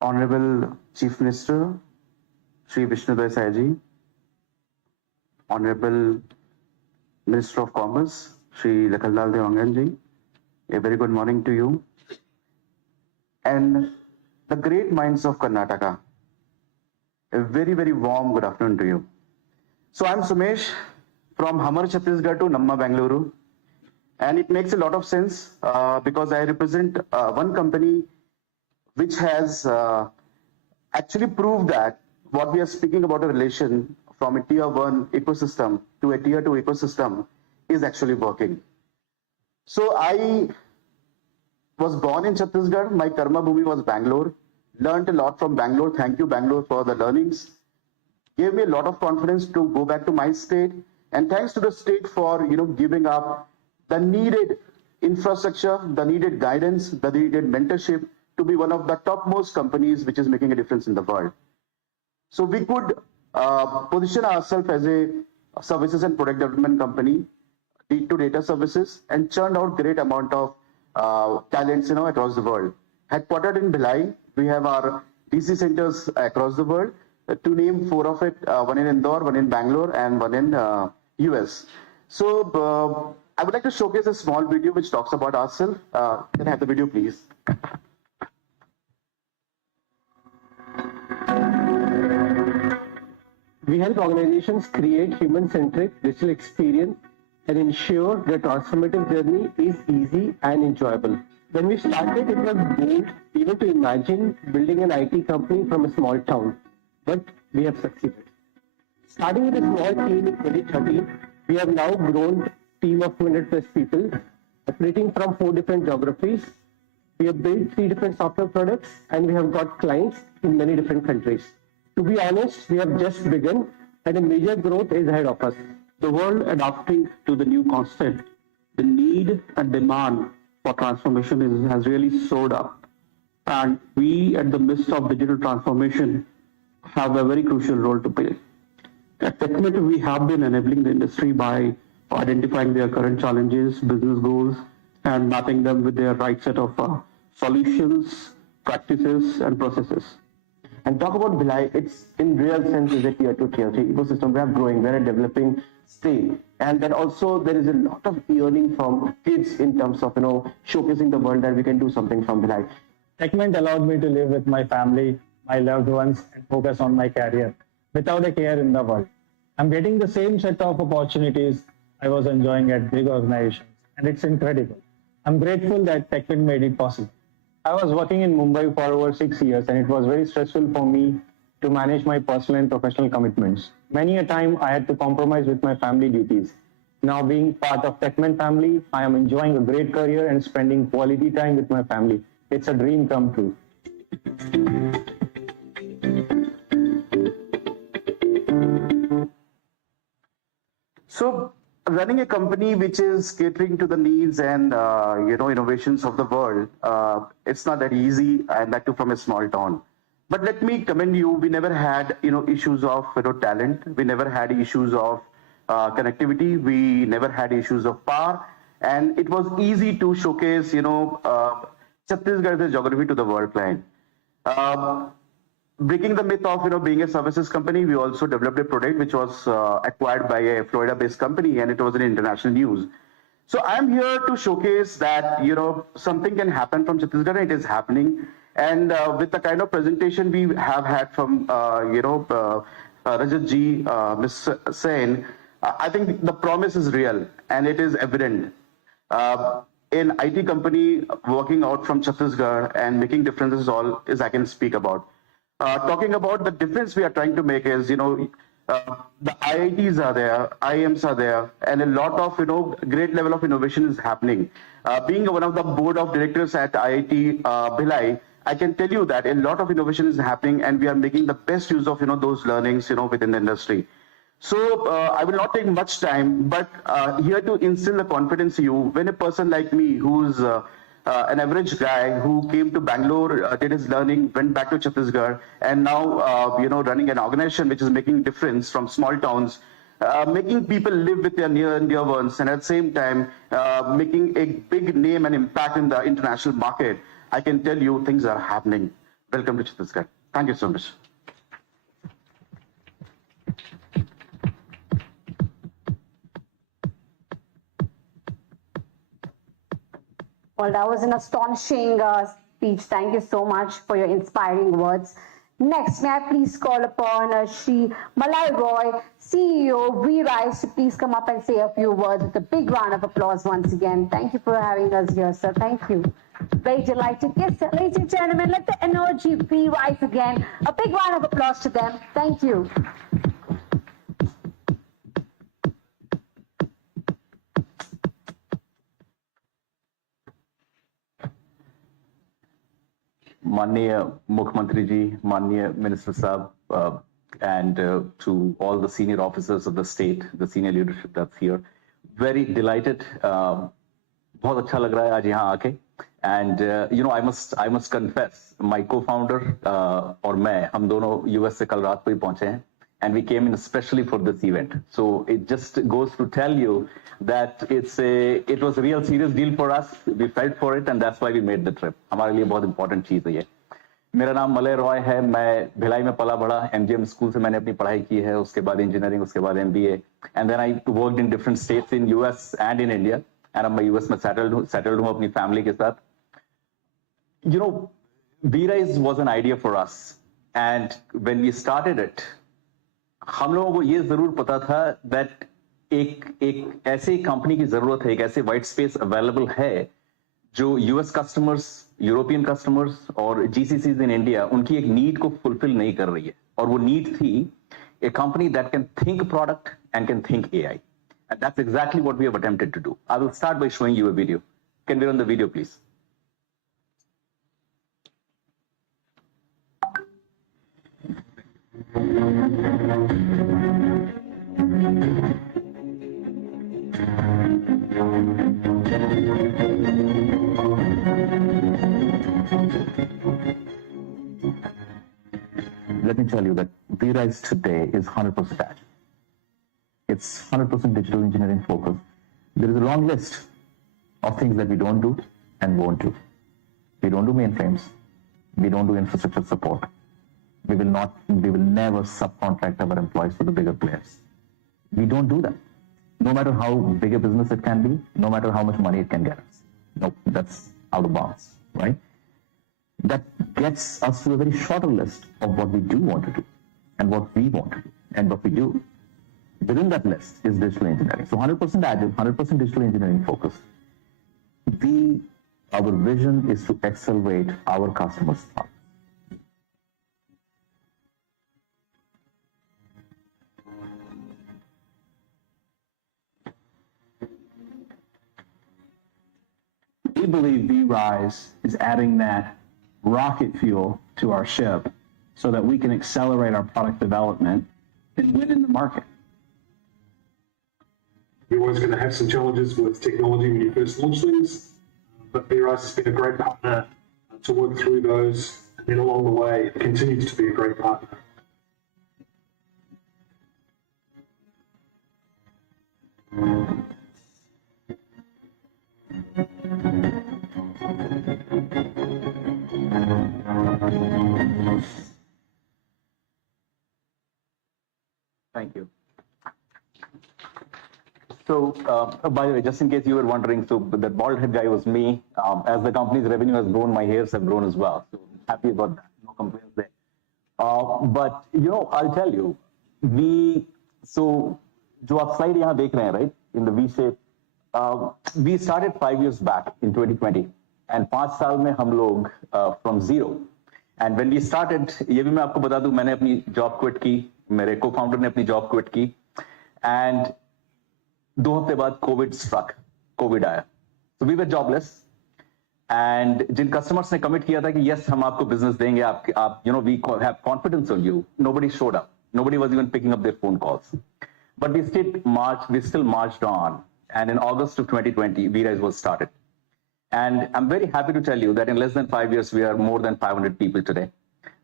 Honorable Chief Minister, Shri Vishnu Sai ji, Honorable Minister of Commerce, Shri Lakhanlal Devangan ji, a very good morning to you. And the great minds of Karnataka, a very, very warm good afternoon to you. So I'm Somesh from Hamar, Chhattisgarh to Namma, Bangaluru. And it makes a lot of sense because I represent one company which has actually proved that what we are speaking about, a relation from a tier 1 ecosystem to a tier 2 ecosystem, is actually working. So I was born in Chhattisgarh. My Karma Bhumi was Bangalore. Learned a lot from Bangalore. Thank you, Bangalore, for the learnings. Gave me a lot of confidence to go back to my state. And thanks to the state for giving up the needed infrastructure, the needed guidance, the needed mentorship to be one of the topmost companies which is making a difference in the world. So we could position ourselves as a services and product development company to data services, and churned out great amount of talents across the world. Headquartered in Bhilai, we have our DC centers across the world. To name 4 of it, one in Indore, one in Bangalore, and one in US. So I would like to showcase a small video which talks about ourselves. Can I have the video, please? We help organizations create human-centric digital experience and ensure their transformative journey is easy and enjoyable. When we started, it was bold even to imagine building an IT company from a small town, but we have succeeded. Starting with a small team in 2013, we have now grown a team of 200 plus people, operating from 4 different geographies. We have built 3 different software products, and we have got clients in many different countries. To be honest, we have just begun, and a major growth is ahead of us. The world adapting to the new concept, the need and demand for transformation has really soared up. And we, at the midst of digital transformation, have a very crucial role to play. At Techmen, we have been enabling the industry by identifying their current challenges, business goals, and mapping them with their right set of solutions, practices, and processes. And talk about Bhilai, it's in real sense is a tier 2, tier 3 ecosystem. We are growing, we are a developing state. And then also there is a lot of yearning from kids in terms of, showcasing the world that we can do something from Bhilai. Techment allowed me to live with my family, my loved ones, and focus on my career without a care in the world. I'm getting the same set of opportunities I was enjoying at big organizations, and it's incredible. I'm grateful that Techment made it possible. I was working in Mumbai for over 6 years, and it was very stressful for me to manage my personal and professional commitments. Many a time I had to compromise with my family duties. Now being part of Techment family, I am enjoying a great career and spending quality time with my family. It's a dream come true. So running a company which is catering to the needs and innovations of the world, it's not that easy, and that too from a small town. But let me commend you. We never had issues of talent. We never had issues of connectivity. We never had issues of power, and it was easy to showcase Chhattisgarh's geography to the world client. Breaking the myth of being a services company, we also developed a product which was acquired by a Florida-based company, and it was in international news. So I'm here to showcase that something can happen from Chhattisgarh. It is happening, and with the kind of presentation we have had from Rajat ji, Ms. Sen, I think the promise is real and it is evident. In IT company working out from Chhattisgarh and making differences all is I can speak about. Talking about the difference we are trying to make is, the IITs are there, IIMs are there, and a lot of, great level of innovation is happening. Being one of the board of directors at IIT Bhilai, I can tell you that a lot of innovation is happening, and we are making the best use of, those learnings, within the industry. So I will not take much time, but here to instill the confidence in you, when a person like me, who's an average guy who came to Bangalore, did his learning, went back to Chhattisgarh, and now running an organization which is making difference from small towns, making people live with their near and dear ones, and at the same time making a big name and impact in the international market. I can tell you things are happening. Welcome to Chhattisgarh. Thank you so much. Well, that was an astonishing speech. Thank you so much for your inspiring words. Next, may I please call upon Shri Malay Roy, CEO of V-Rise, to please come up and say a few words with a big round of applause once again. Thank you for having us here, sir. Thank you. Very delighted. Yes, sir. Ladies and gentlemen, let the energy V-Rise again. A big round of applause to them. Thank you. Manya Mukhyamantri ji, Manya Minister Sahab, and to all the senior officers of the state, the senior leadership that's here. Very delighted. बहुत अच्छा लग रहा है आज यहाँ आके. And I must confess, my co-founder और मैं, हम दोनों US से कल रात को ही पहुंचे हैं, and we came in especially for this event. So it just goes to tell you that it was a real serious deal for us. We felt for it, and that's why we made the trip. हमारे लिए बहुत important चीज है ये. मेरा नाम Malay Roy है. मैं भिलाई में पला बड़ा. MGM स्कूल से मैंने अपनी पढ़ाई की है. उसके बाद इंजीनियरिंग, उसके बाद MBA, and then I worked in different states in US and in India. And अब मैं US में settled हूँ अपनी family के साथ. V-Rise was an idea for us, and when we started it, हम लोगों को ये जरूर पता था that एक ऐसे कंपनी की जरूरत है, एक ऐसे वाइट स्पेस अवेलेबल है जो यूएस कस्टमर्स, यूरोपियन कस्टमर्स और जीसीसीज इन इंडिया उनकी एक नीड को फुलफिल नहीं कर रही है. और वो नीड थी a company that can think product and can think AI. And that's exactly what we have attempted to do. I will start by showing you a video. Can we run the video, please? Let me tell you that V-Rise today is 100%. It's 100% digital engineering focused. There is a long list of things that we don't do and won't do. We don't do mainframes. We don't do infrastructure support. We will never subcontract our employees to the bigger players. We don't do that. no matter how big a business it can be, no matter how much money it can get us. No, that's out of bounds, right? That gets us to a very shorter list of what we do want to do and what we want to do and what we do. Within that list is digital engineering. So 100% agile, 100% digital engineering focused. Our vision is to accelerate our customers' thought. We believe V-Rise is adding that rocket fuel to our ship so that we can accelerate our product development and win in the market. You're always going to have some challenges with technology when you first launch things, but V-Rise has been a great partner to work through those, and then along the way, it continues to be a great partner. Thank you. So, by the way, just in case you were wondering, so that bald head guy was me. As the company's revenue has grown, my hairs have grown as well. So happy about that. No complaints there. But I'll tell you, so जो आप slide यहाँ देख रहे हैं, right, in the V shape, we started 5 years back in 2020, and 5 साल में हम लोग from zero. And when we started, ये भी मैं आपको बता दूं, मैंने अपनी job quit की, मेरे co-founder ने अपनी job quit की, and 2 हफ्ते बाद COVID struck, COVID आया. So we were jobless, and Jin customers ने commit किया था कि yes हम आपको business देंगे, आप we have confidence on you. Nobody showed up. Nobody was even picking up their phone calls. But we still marched on, and in August of 2020, V-Rise was started. And I'm very happy to tell you that in less than 5 years, we are more than 500 people today,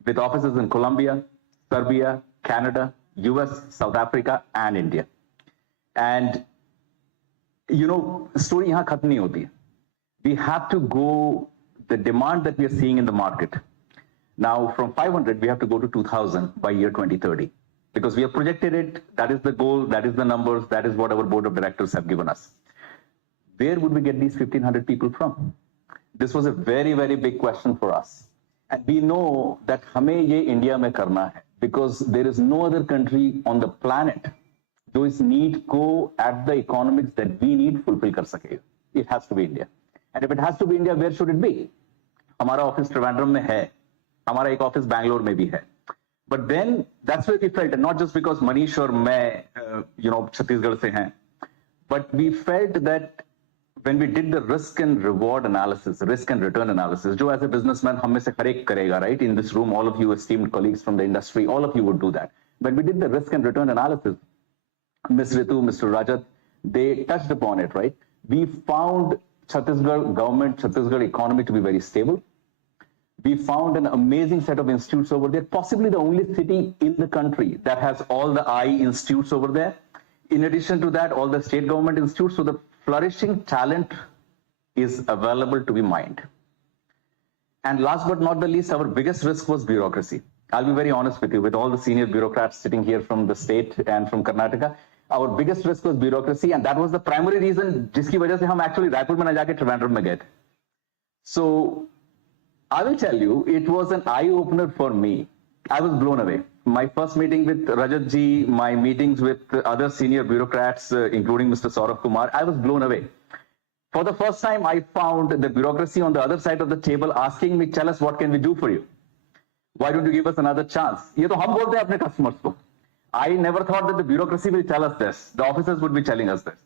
with offices in Colombia, Serbia, Canada, US, South Africa, and India. And story यहाँ खत्म नहीं होती है. We have to go, the demand that we are seeing in the market. Now from 500, we have to go to 2000 by year 2030. Because we have projected it, that is the goal, that is the numbers, that is what our board of directors have given us. Where would we get these 1,500 people from? This was a very, very big question for us. And we know that हमें ये India में करना है, because there is no other country on the planet जो इस need को at the economics that we need fulfill कर सकेगा. It has to be India. And if it has to be India, where should it be? हमारा office Trivandrum में है, हमारा एक office Bangalore में भी है. But then that's where we felt, and not just because Manish or मैं, Chhattisgarh से हैं, but we felt that when we did the risk and reward analysis, risk and return analysis, जो as a businessman हम में से हर एक करेगा, right? In this room, all of you esteemed colleagues from the industry, all of you would do that. When we did the risk and return analysis, Ms. Ritu, Mr. Rajat, they touched upon it, right? We found Chhattisgarh government, Chhattisgarh economy to be very stable. We found an amazing set of institutes over there, possibly the only city in the country that has all the I institutes over there. In addition to that, all the state government institutes, so the flourishing talent is available to be mined. And last but not the least, our biggest risk was bureaucracy. I'll be very honest with you, with all the senior bureaucrats sitting here from the state and from Karnataka, our biggest risk was bureaucracy, and that was the primary reason जिसकी वजह से हम actually Raipur में न जाके Trivandrum में गए. So I will tell you, it was an eye-opener for me. I was blown away. My first meeting with Rajat ji, my meetings with other senior bureaucrats, including Mr. Saurabh Kumar, I was blown away. For the first time, I found the bureaucracy on the other side of the table asking me, tell us what can we do for you? Why don't you give us another chance? ये तो हम बोलते हैं अपने customers को. I never thought that the bureaucracy will tell us this. The officers would be telling us this.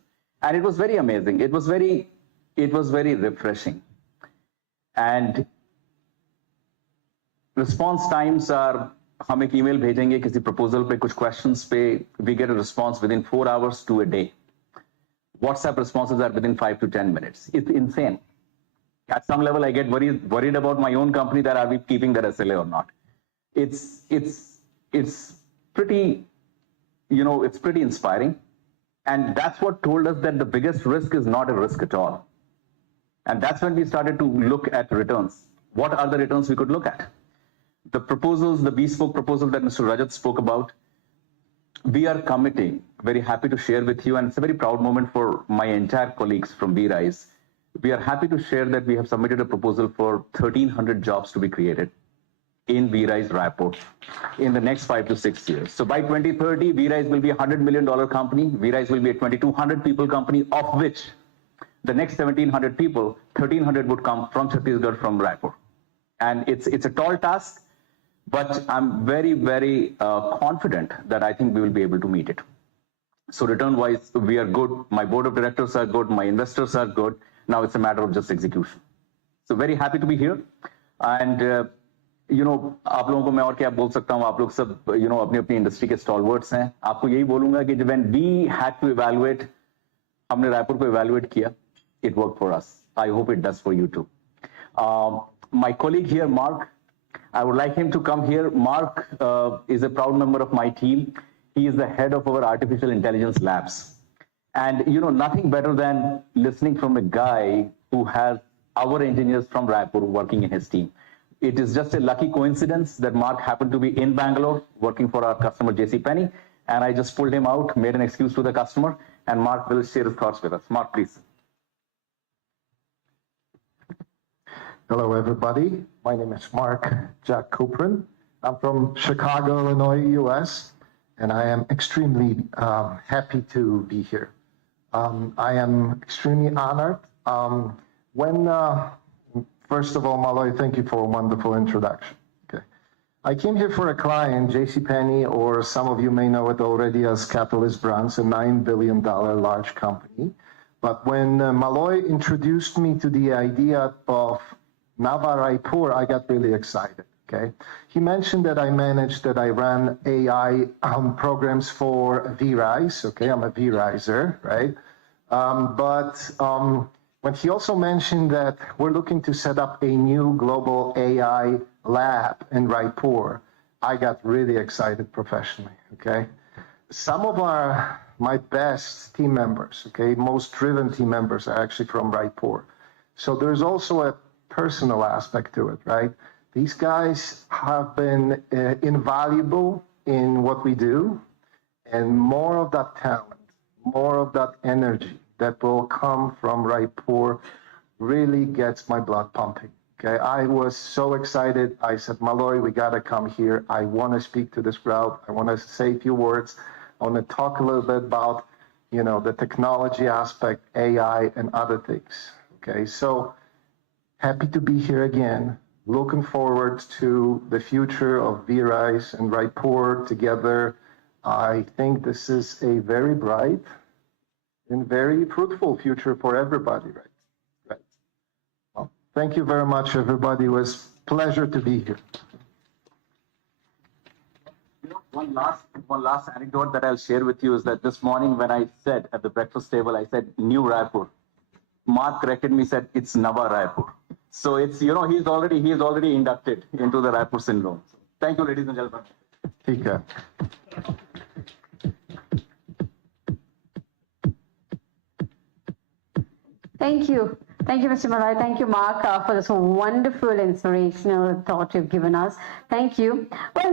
And it was very amazing. It was very refreshing. And response times are, हम एक email भेजेंगे किसी proposal पे कुछ questions पे, we get a response within 4 hours to a day. WhatsApp responses are within 5 to 10 minutes. It's insane. At some level, I get worried about my own company, that are we keeping that SLA or not? It's pretty, it's pretty inspiring. And that's what told us that the biggest risk is not a risk at all. And that's when we started to look at returns. What are the returns we could look at? The proposals, the bespoke proposal that Mr. Rajat spoke about, we are committing very happy to share with you, and it's a very proud moment for my entire colleagues from VRise. We are happy to share that we have submitted a proposal for 1,300 jobs to be created in VRise Raipur in the next 5 to 6 years. So by 2030, VRise will be a $100 million company. VRise will be a 2,200 people company, of which the next 1,700 people, 1,300 would come from Chhattisgarh, from Raipur. And it's a tall task, but I'm very, very confident that I think we will be able to meet it. So return-wise, we are good. My board of directors are good. My investors are good. Now it's a matter of just execution. So very happy to be here. And आप लोगों को मैं और क्या बोल सकता हूँ, आप लोग सब अपनी अपनी इंडस्ट्री के स्टॉलवर्ड्स हैं. आपको यही बोलूंगा कि when we had to evaluate, हमने रायपुर को evaluate किया, it worked for us. I hope it does for you too. My colleague here, Mark, I would like him to come here. Mark is a proud member of my team. He is the head of our artificial intelligence labs. And nothing better than listening from a guy who has our engineers from Raipur working in his team. It is just a lucky coincidence that Mark happened to be in Bangalore working for our customer JCPenney, and I just pulled him out, made an excuse to the customer, and Mark will share his thoughts with us. Mark, please. Hello, everybody. My name is Mark Jack Cuprin. I'm from Chicago, Illinois, US, and I am extremely happy to be here. I am extremely honored. First of all, Malloy, thank you for a wonderful introduction. Okay. I came here for a client, JCPenney, or some of you may know it already as Catalyst Brands, a $9 billion large company. But when Malloy introduced me to the idea of Nava Raipur, I got really excited. Okay. He mentioned that I ran AI programs for VRise. Okay, I'm a VRiser, right? When he also mentioned that we're looking to set up a new global AI lab in Raipur, I got really excited professionally, okay? Some of my best team members, okay, most driven team members are actually from Raipur. So there's also a personal aspect to it, right? These guys have been invaluable in what we do, and more of that talent, more of that energy that will come from Raipur really gets my blood pumping. Okay, I was so excited. I said, Malloy, we gotta come here. I wanna speak to this crowd. I wanna say a few words. I wanna talk a little bit about, the technology aspect, AI and other things. Okay, so happy to be here again. Looking forward to the future of VRise and Raipur together. I think this is a very bright and very fruitful future for everybody, right? Well, thank you very much, everybody. It was a pleasure to be here. One last anecdote that I'll share with you is that this morning when I said at the breakfast table, I said New Raipur. Mark corrected me, said it's Nava Raipur. So it's, he's already inducted into the Raipur syndrome. So thank you, ladies and gentlemen. Take care. Thank you. Thank you, Mr. Malloy. Thank you, Mark, for this wonderful, inspirational thought you've given us. Thank you. Well,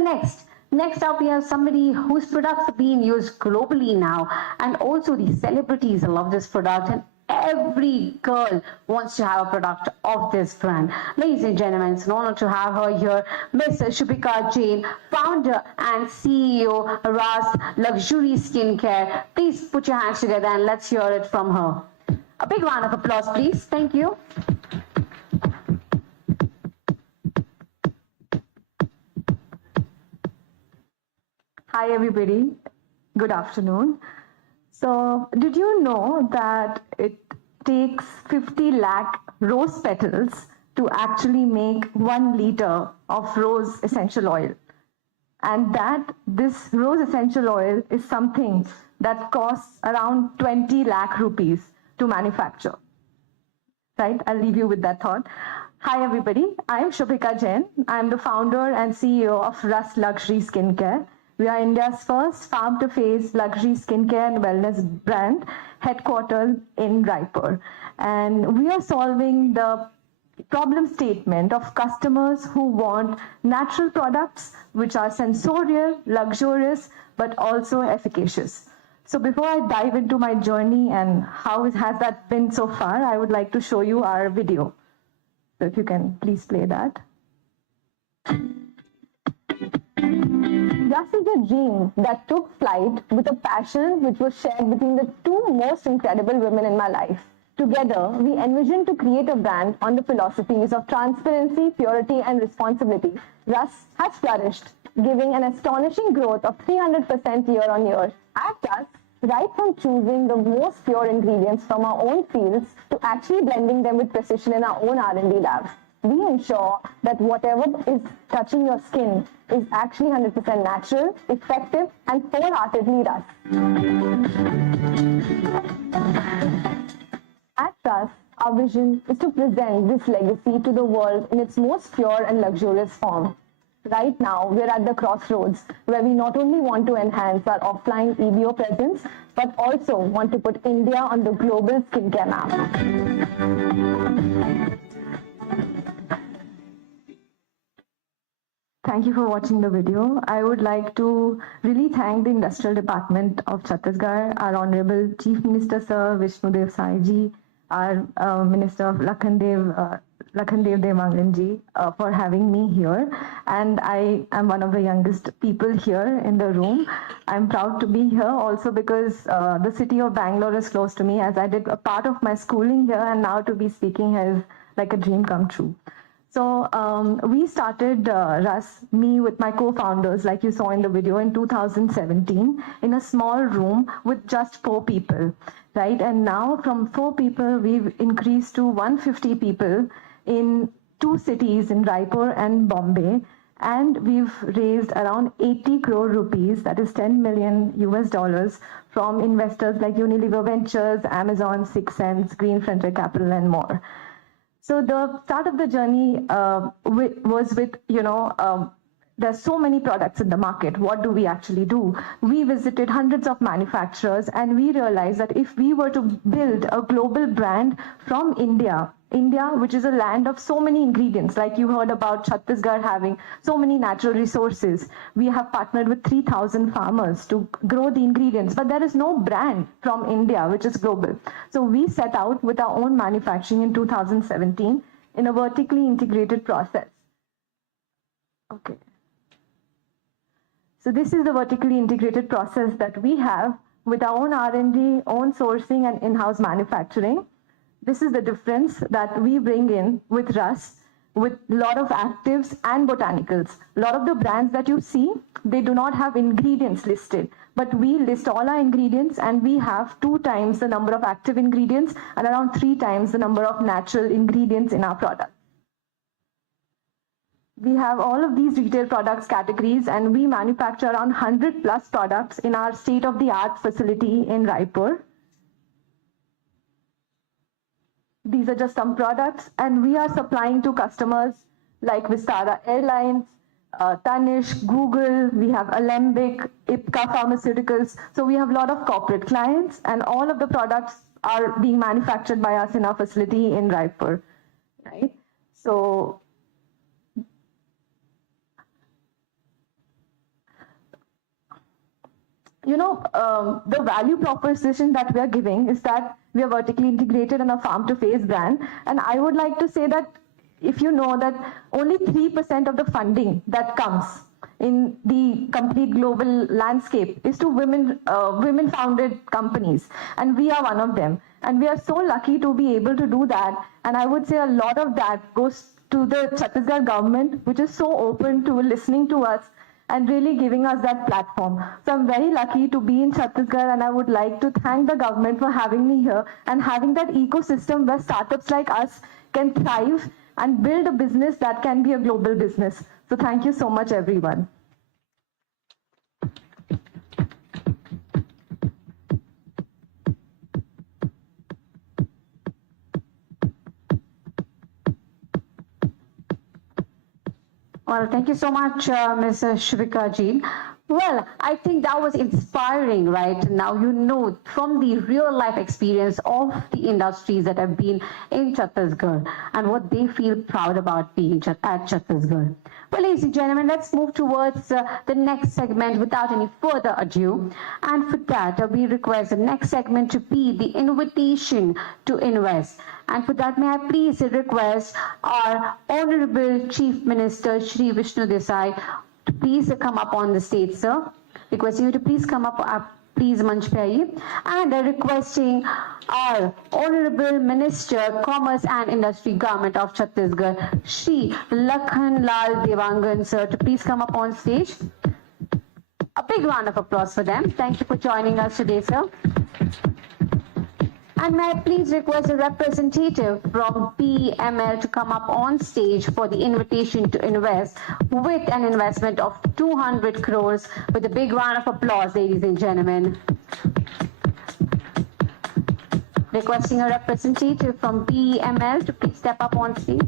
next up, we have somebody whose products are being used globally now. And also the celebrities love this product. And every girl wants to have a product of this brand. Ladies and gentlemen, it's an honor to have her here, Ms. Shubhika Jain, founder and CEO, Ras Luxury Skincare. Please put your hands together and let's hear it from her. A big round of applause, please. Thank you. Hi, everybody. Good afternoon. So, did you know that it takes 50 lakh rose petals to actually make 1 liter of rose essential oil? And that this rose essential oil is something that costs around 20 lakh rupees to manufacture. Right? I'll leave you with that thought. Hi, everybody. I'm Shubhika Jain. I'm the founder and CEO of Ras Luxury Skincare. We are India's first farm-to-face luxury skincare and wellness brand, headquartered in Raipur. And we are solving the problem statement of customers who want natural products which are sensorial, luxurious, but also efficacious. So before I dive into my journey and how has that been so far, I would like to show you our video. So if you can please play that. Just is a dream that took flight with a passion which was shared between the two most incredible women in my life. Together, we envisioned to create a brand on the philosophies of transparency, purity, and responsibility. Russ has flourished, giving an astonishing growth of 300% year on year. At Russ, right from choosing the most pure ingredients from our own fields to actually blending them with precision in our own R&D labs, we ensure that whatever is touching your skin is actually 100% natural, effective, and wholeheartedly Russ. At Russ, our vision is to present this legacy to the world in its most pure and luxurious form. Right now, we're at the crossroads where we not only want to enhance our offline EBO presence, but also want to put India on the global skincare map. Thank you for watching the video. I would like to really thank the Industrial Department of Chhattisgarh, our Honorable Chief Minister Sir Vishnudev Sai ji, our Minister of Lakhandev Devangan ji, for having me here. And I am one of the youngest people here in the room. I'm proud to be here also because the city of Bangalore is close to me, as I did a part of my schooling here, and now to be speaking is like a dream come true. So we started Russ, me with my co-founders, like you saw in the video, in 2017 in a small room with just 4 people, right? And now from 4 people, we've increased to 150 people in 2 cities, in Raipur and Bombay. And we've raised around 80 crore rupees, that is $10 million US, from investors like Unilever Ventures, Amazon, 6 Sense, Green Frontier Capital, and more. So the start of the journey was with, there's so many products in the market. What do we actually do? We visited hundreds of manufacturers, and we realized that if we were to build a global brand from India, which is a land of so many ingredients, like you heard about Chhattisgarh having so many natural resources. We have partnered with 3,000 farmers to grow the ingredients, but there is no brand from India, which is global. So we set out with our own manufacturing in 2017 in a vertically integrated process. Okay. So this is the vertically integrated process that we have with our own R&D, own sourcing, and in-house manufacturing. This is the difference that we bring in with Russ, with a lot of actives and botanicals. A lot of the brands that you see, they do not have ingredients listed, but we list all our ingredients, and we have 2 times the number of active ingredients and around 3 times the number of natural ingredients in our product. We have all of these retail products categories, and we manufacture around 100 plus products in our state-of-the-art facility in Raipur. These are just some products, and we are supplying to customers like Vistara Airlines, Tanish, Google, we have Alembic, Ipca Pharmaceuticals. So we have a lot of corporate clients, and all of the products are being manufactured by us in our facility in Raipur, right? So the value proposition that we are giving is that we are vertically integrated and a farm-to-face brand. And I would like to say that if you know that only 3% of the funding that comes in the complete global landscape is to women-founded companies. And we are one of them. And we are so lucky to be able to do that. And I would say a lot of that goes to the Chhattisgarh government, which is so open to listening to us and really giving us that platform. So I'm very lucky to be in Chhattisgarh, and I would like to thank the government for having me here and having that ecosystem where startups like us can thrive and build a business that can be a global business. So thank you so much, everyone. Well, thank you so much, Ms. Shivika ji. Well, I think that was inspiring, right? Now you know from the real life experience of the industries that have been in Chhattisgarh and what they feel proud about being at Chhattisgarh. Well, ladies and gentlemen, let's move towards the next segment without any further ado. And for that, we request the next segment to be the invitation to invest. And for that, may I please request our Honorable Chief Minister, Shri Vishnu Desai, to please come up on the stage, sir. Requesting you to please come up, please, Manch pe aayiye. And requesting our Honorable Minister, Commerce and Industry, Government of Chhattisgarh, Shri Lakhan Lal Devangan, sir, to please come up on stage. A big round of applause for them. Thank you for joining us today, sir. And may I please request a representative from PML to come up on stage for the invitation to invest with an investment of 200 crores with a big round of applause, ladies and gentlemen. Requesting a representative from PML to please step up on stage.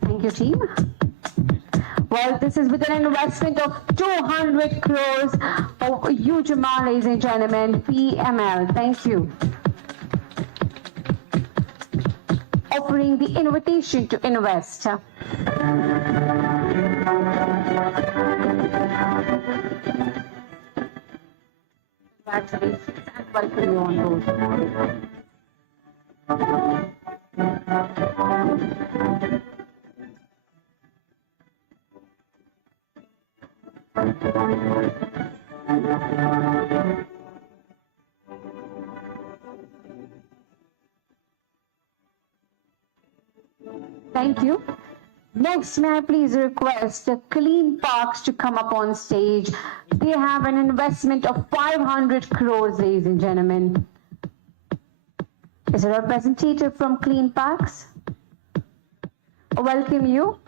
Thank you, team. Well, this is with an investment of 200 crores of a huge amount, ladies and gentlemen. PML, thank you. Offering the invitation to invest. Congratulations and welcome you on board. Thank you. Next, may I please request the Clean Parks to come up on stage. They have an investment of 500 crores, ladies and gentlemen. Is there a representative from Clean Parks? Welcome you.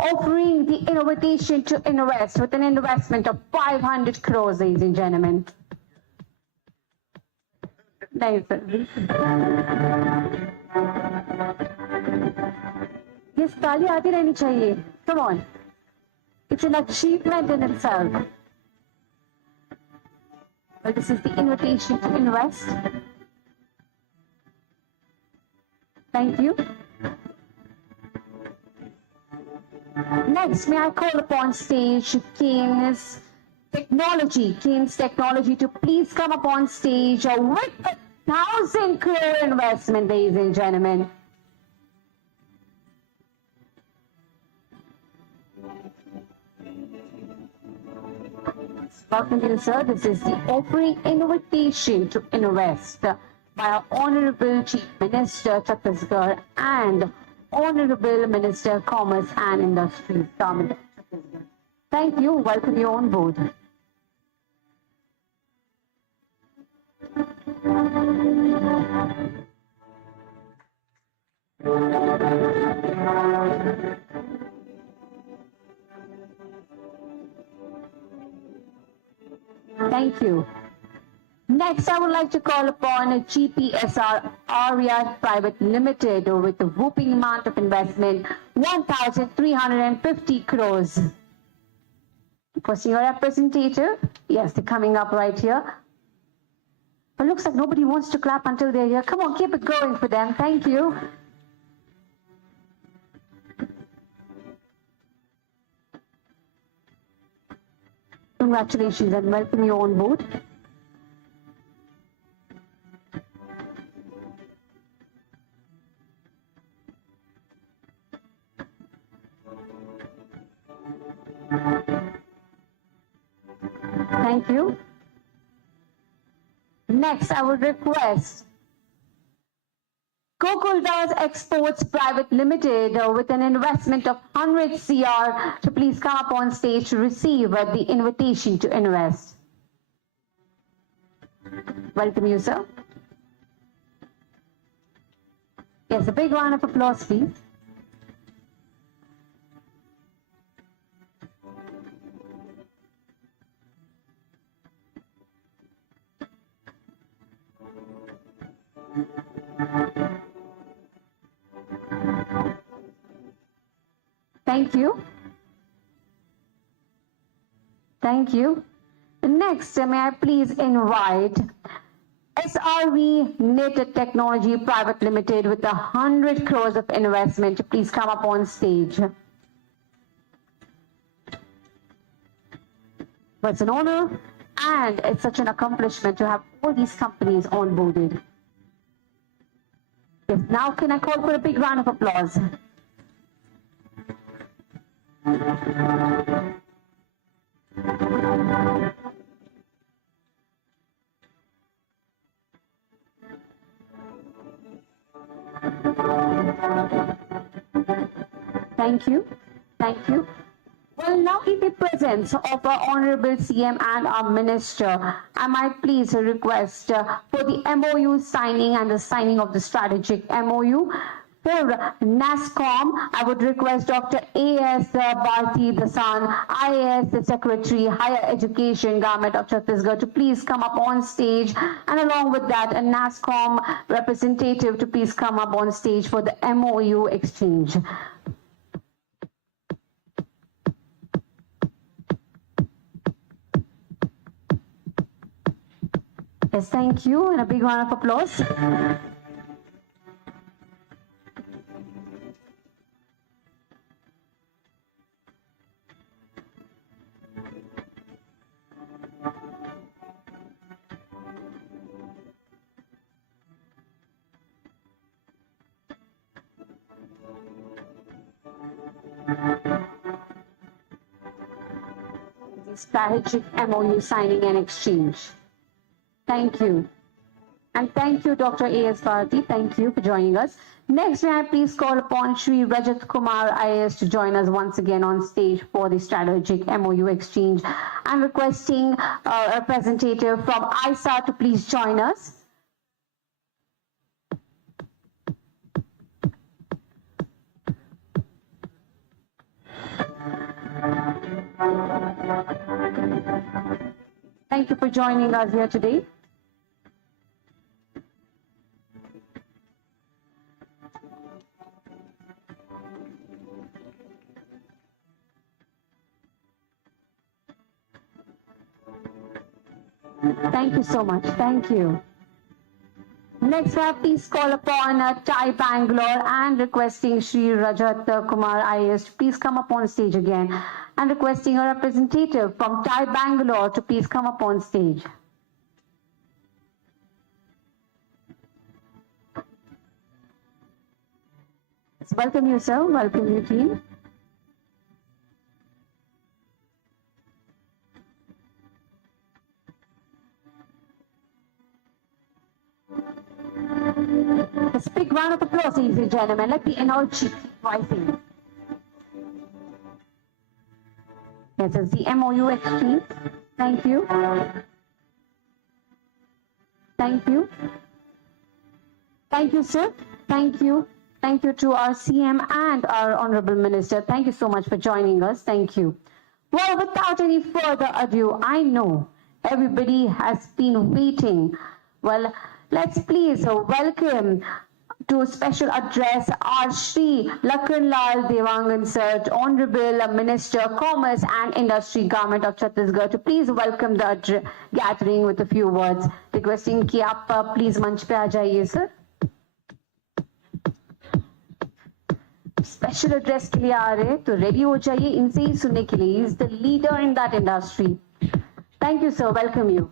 Offering the invitation to invest with an investment of 500 crores, ladies and gentlemen. Nice. Yes, ताली आती रहनी चाहिए. Come on. It's an achievement in itself. Well, this is the invitation to invest. Thank you. Next, may I call upon stage Keynes Technology to please come up on stage with 1,000 crore investment, ladies and gentlemen. Welcome to you, sir. This is the offering invitation to invest by our Honorable Chief Minister Chhattisgarh and Honorable Minister Commerce and Industries, Government of Chhattisgarh. Thank you. Welcome you on board. Thank you. Next, I would like to call upon a GPSR Arya Private Limited with a whooping amount of investment, 1,350 crores. For senior representative, yes, they're coming up right here. But looks like nobody wants to clap until they're here. Come on, keep it going for them. Thank you. Congratulations and welcome you on board. Thank you. Next, I would request Gokuldas Exports Private Limited with an investment of 100 CR to please come up on stage to receive the invitation to invest. Welcome you, sir. Yes, a big round of applause, please. Thank you. Thank you. Next, may I please invite SRV Knit Technology Private Limited with 100 crores of investment to please come up on stage. But it's an honor and it's such an accomplishment to have all these companies onboarded. Yes, now can I call for a big round of applause? Thank you. Thank you. Well, now in the presence of our Honorable CM and our Minister, I might please request for the MOU signing and the signing of the strategic MOU. For NASSCOM, I would request Dr. A.S. Bharti Dasan, IAS, the Secretary, Higher Education, Government of Chhattisgarh, to please come up on stage. And along with that, a NASSCOM representative to please come up on stage for the MOU exchange. Yes, thank you, and a big round of applause. The strategic MOU signing and exchange. Thank you. And thank you, Dr. A.S. Bharti. Thank you for joining us. Next, may I please call upon Shri Rajat Kumar, IAS, to join us once again on stage for the strategic MOU exchange. I'm requesting a representative from ISA to please join us. Thank you for joining us here today. Thank you so much. Thank you. Next, please call upon TI Bangalore and requesting Shri Rajat Kumar IAS to please come up on stage again, and requesting a representative from TI Bangalore to please come up on stage. Let's welcome you, sir. Welcome you, team. Let's big round of applause, ladies and gentlemen. Let the energy keep rising. Yes, it's the MOU exchange. Thank you. Thank you. Thank you, sir. Thank you. Thank you to our CM and our Honorable Minister. Thank you so much for joining us. Thank you. Well, without any further ado, I know everybody has been waiting. Well, let's please welcome to a special address our Shri Lakhanlal Devangan sir, Honorable Minister, Commerce and Industry, Government of Chhattisgarh, to please welcome the gathering with a few words. Requesting कि आप please मंच पे आ जाइए sir. Special address के लिए आ रहे हैं तो ready हो जाइए इनसे ही सुनने के लिए. He is the leader in that industry. Thank you sir. Welcome you.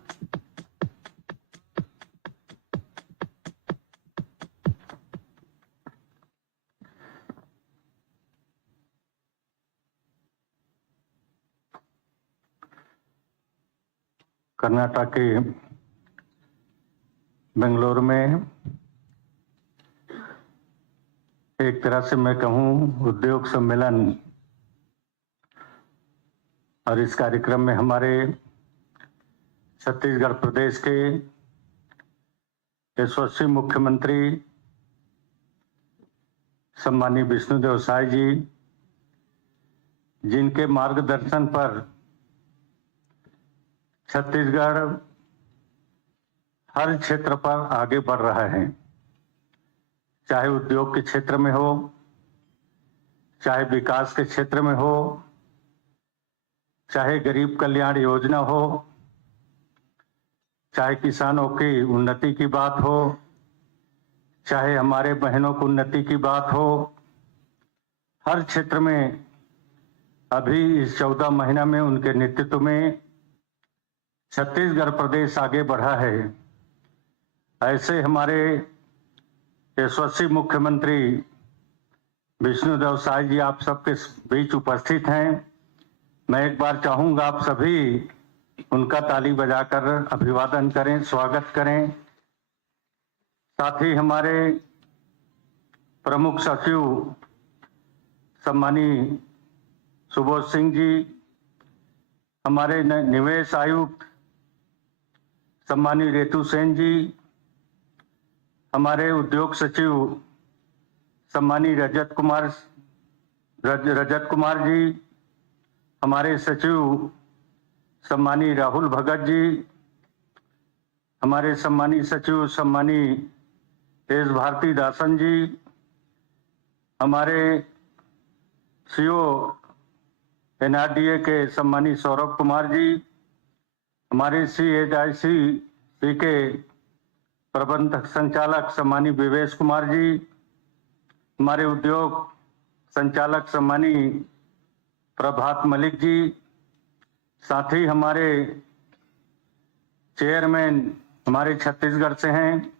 Karnataka के बेंगलुरु में एक तरह से मैं कहूं उद्योग सम्मेलन, और इस कार्यक्रम में हमारे छत्तीसगढ़ प्रदेश के यशस्वी मुख्यमंत्री सम्मानीय विष्णुदेव साय जी, जिनके मार्गदर्शन पर छत्तीसगढ़ हर क्षेत्र पर आगे बढ़ रहा है, चाहे उद्योग के क्षेत्र में हो, चाहे विकास के क्षेत्र में हो, चाहे गरीब कल्याण योजना हो, चाहे किसानों की उन्नति की बात हो, चाहे हमारे बहनों की उन्नति की बात हो, हर क्षेत्र में अभी इस 14 महीना में उनके नेतृत्व में छत्तीसगढ़ प्रदेश आगे बढ़ा है। ऐसे हमारे यशस्वी मुख्यमंत्री विष्णुदेव साय जी आप सबके बीच उपस्थित हैं। मैं एक बार चाहूंगा आप सभी उनका ताली बजाकर अभिवादन करें, स्वागत करें। साथ ही हमारे प्रमुख सचिव सम्मानीय सुबोध सिंह जी, हमारे निवेश आयुक्त सम्मानीय रेतु सेन जी, हमारे उद्योग सचिव सम्मानीय रजत कुमार जी, हमारे सचिव सम्मानीय राहुल भगत जी, हमारे सम्मानीय सचिव सम्मानीय तेज भारती दासन जी, हमारे सीओ NRDA के सम्मानीय सौरभ कुमार जी, हमारे CHIC के प्रबंधक संचालक सम्मानीय विवेश कुमार जी, हमारे उद्योग संचालक सम्मानीय प्रभात मलिक जी, साथ ही हमारे चेयरमैन हमारे छत्तीसगढ़ से हैं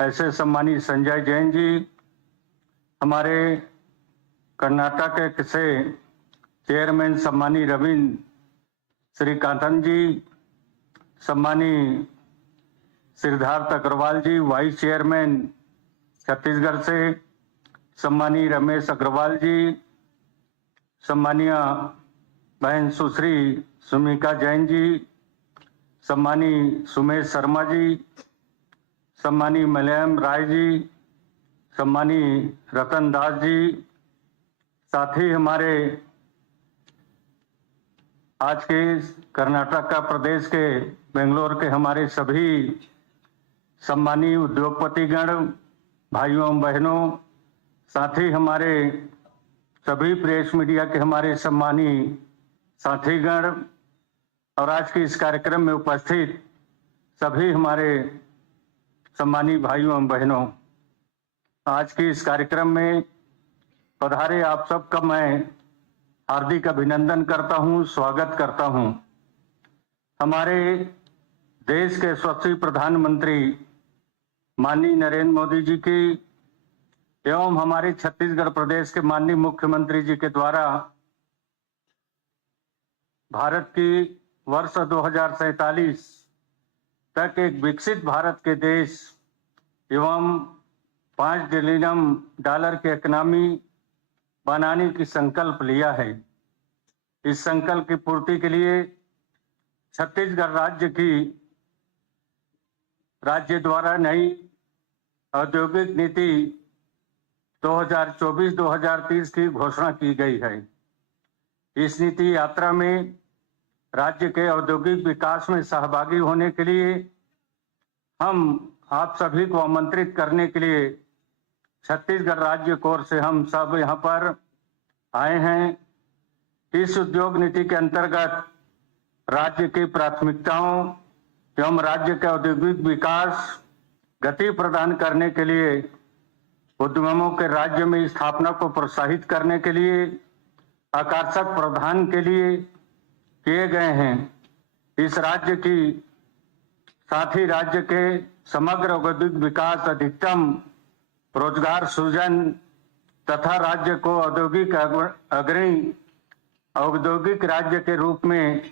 ऐसे सम्मानीय संजय जैन जी, हमारे कर्नाटक से चेयरमैन सम्मानीय रविंद्र श्रीकांतन जी, सम्मानीय सिद्धार्थ अग्रवाल जी, वाइस चेयरमैन छत्तीसगढ़ से, सम्मानीय रमेश अग्रवाल जी, सम्मानीय बहन सुश्री सुमिका जैन जी, सम्मानीय सुमेश शर्मा जी, सम्मानीय मलयम राय जी, सम्मानीय रतन दास जी, साथ ही हमारे आज के कर्नाटक का प्रदेश के बेंगलोर के हमारे सभी सम्मानीय उद्योगपतिगण, भाइयों एवं बहनों, साथ ही हमारे सभी प्रेस मीडिया के हमारे सम्मानीय साथीगण और आज के इस कार्यक्रम में उपस्थित सभी हमारे सम्मानीय भाइयों एवं बहनों, आज के इस कार्यक्रम में पधारे आप सबका मैं हार्दिक अभिनंदन करता हूं, स्वागत करता हूं। हमारे देश के यशस्वी प्रधानमंत्री माननीय नरेंद्र मोदी जी की एवं हमारे छत्तीसगढ़ प्रदेश के माननीय मुख्यमंत्री जी के द्वारा भारत की वर्ष 2047 तक एक विकसित भारत के देश एवं $5 ट्रिलियन की इकोनॉमी बनाने की संकल्प लिया है। इस संकल्प की पूर्ति के लिए छत्तीसगढ़ राज्य द्वारा नई औद्योगिक नीति 2024-2030 की घोषणा की गई है। इस नीति यात्रा में राज्य के औद्योगिक विकास में सहभागी होने के लिए हम आप सभी को आमंत्रित करने के लिए छत्तीसगढ़ राज्य कोर से हम सब यहाँ पर आए हैं। इस उद्योग नीति के अंतर्गत राज्य की प्राथमिकताओं एवं राज्य के औद्योगिक विकास गति प्रदान करने के लिए उद्यमों के राज्य में स्थापना को प्रोत्साहित करने के लिए आकर्षक प्रावधान के लिए किए गए हैं। इस राज्य की साथ ही राज्य के समग्र औद्योगिक विकास, अधिकतम रोजगार सृजन तथा राज्य को औद्योगिक अग्रणी औद्योगिक राज्य के रूप में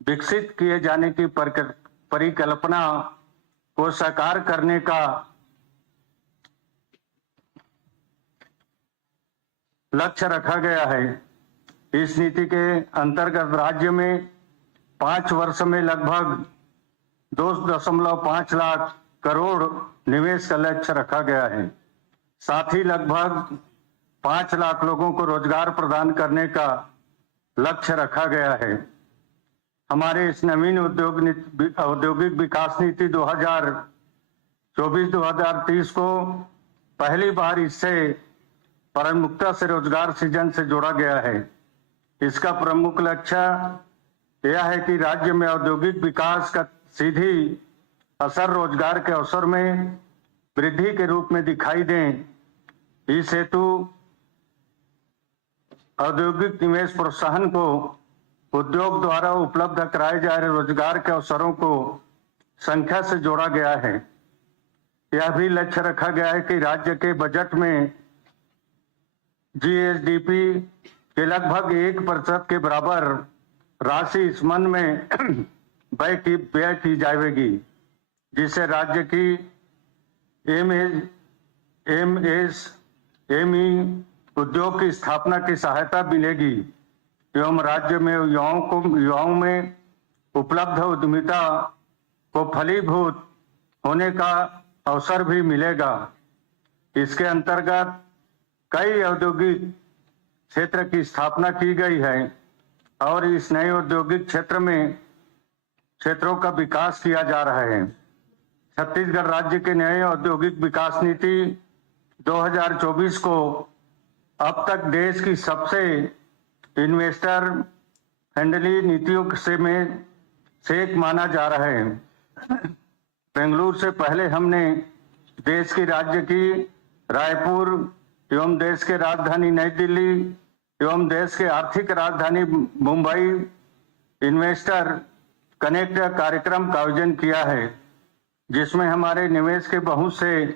विकसित किए जाने की परिकल्पना को साकार करने का लक्ष्य रखा गया है। इस नीति के अंतर्गत राज्य में 5 वर्ष में लगभग 2.5 लाख करोड़ निवेश का लक्ष्य रखा गया है। साथ ही लगभग 5 लाख लोगों को रोजगार प्रदान करने का लक्ष्य रखा गया है। हमारे इस नवीन औद्योगिक विकास नीति 2024-2030 को पहली बार इससे परमुक्ता से रोजगार सृजन से जोड़ा गया है। इसका प्रमुख लक्ष्य यह है कि राज्य में औद्योगिक विकास का सीधी असर रोजगार के अवसर में वृद्धि के रूप में दिखाई दें। इस हेतु औद्योगिक निवेश प्रोत्साहन को उद्योग द्वारा उपलब्ध कराए जा रहे रोजगार के अवसरों को संख्या से जोड़ा गया है। यह भी लक्ष्य रखा गया है कि राज्य के बजट में जीएसडीपी के लगभग 1% के बराबर राशि इस मन में व्यय की जाएगी, जिससे राज्य की एमएसएमई उद्योग की स्थापना की सहायता मिलेगी एवं राज्य में युवाओं में उपलब्ध उद्यमिता को फलीभूत होने का अवसर भी मिलेगा। इसके अंतर्गत कई औद्योगिक क्षेत्र की स्थापना की गई है और इस नए औद्योगिक क्षेत्रों का विकास किया जा रहा है। छत्तीसगढ़ राज्य के नए औद्योगिक विकास नीति 2024 को अब तक देश की सबसे इन्वेस्टर फ्रेंडली नीतियों से एक माना जा रहा है। बेंगलुरु से पहले हमने देश की राज्य की रायपुर एवं देश के राजधानी नई दिल्ली एवं देश के आर्थिक राजधानी मुंबई इन्वेस्टर कनेक्ट कार्यक्रम का आयोजन किया है, जिसमें हमारे निवेश के बहुत से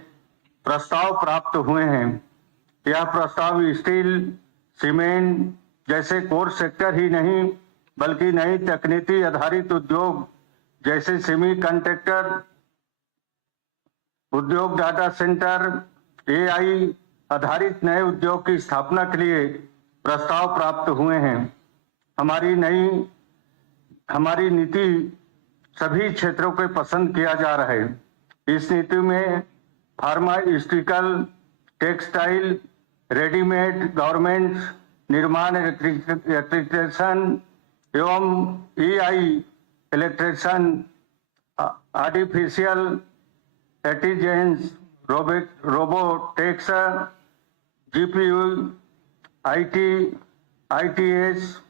प्रस्ताव प्राप्त हुए हैं। यह प्रस्ताव स्टील, सीमेंट जैसे कोर सेक्टर ही नहीं बल्कि नई तकनीकी आधारित उद्योग जैसे सेमीकंडक्टर उद्योग, डाटा सेंटर, एआई आधारित नए उद्योग की स्थापना के लिए प्रस्ताव प्राप्त हुए हैं। हमारी नीति सभी क्षेत्रों को पसंद किया जा रहा है। इस नीति में फार्मास्यूटिकल, टेक्सटाइल, रेडीमेड गारमेंट्स, निर्माण, इलेक्ट्रिशियन एवं AI electrician, artificial intelligence, robotics, GPU, ITS,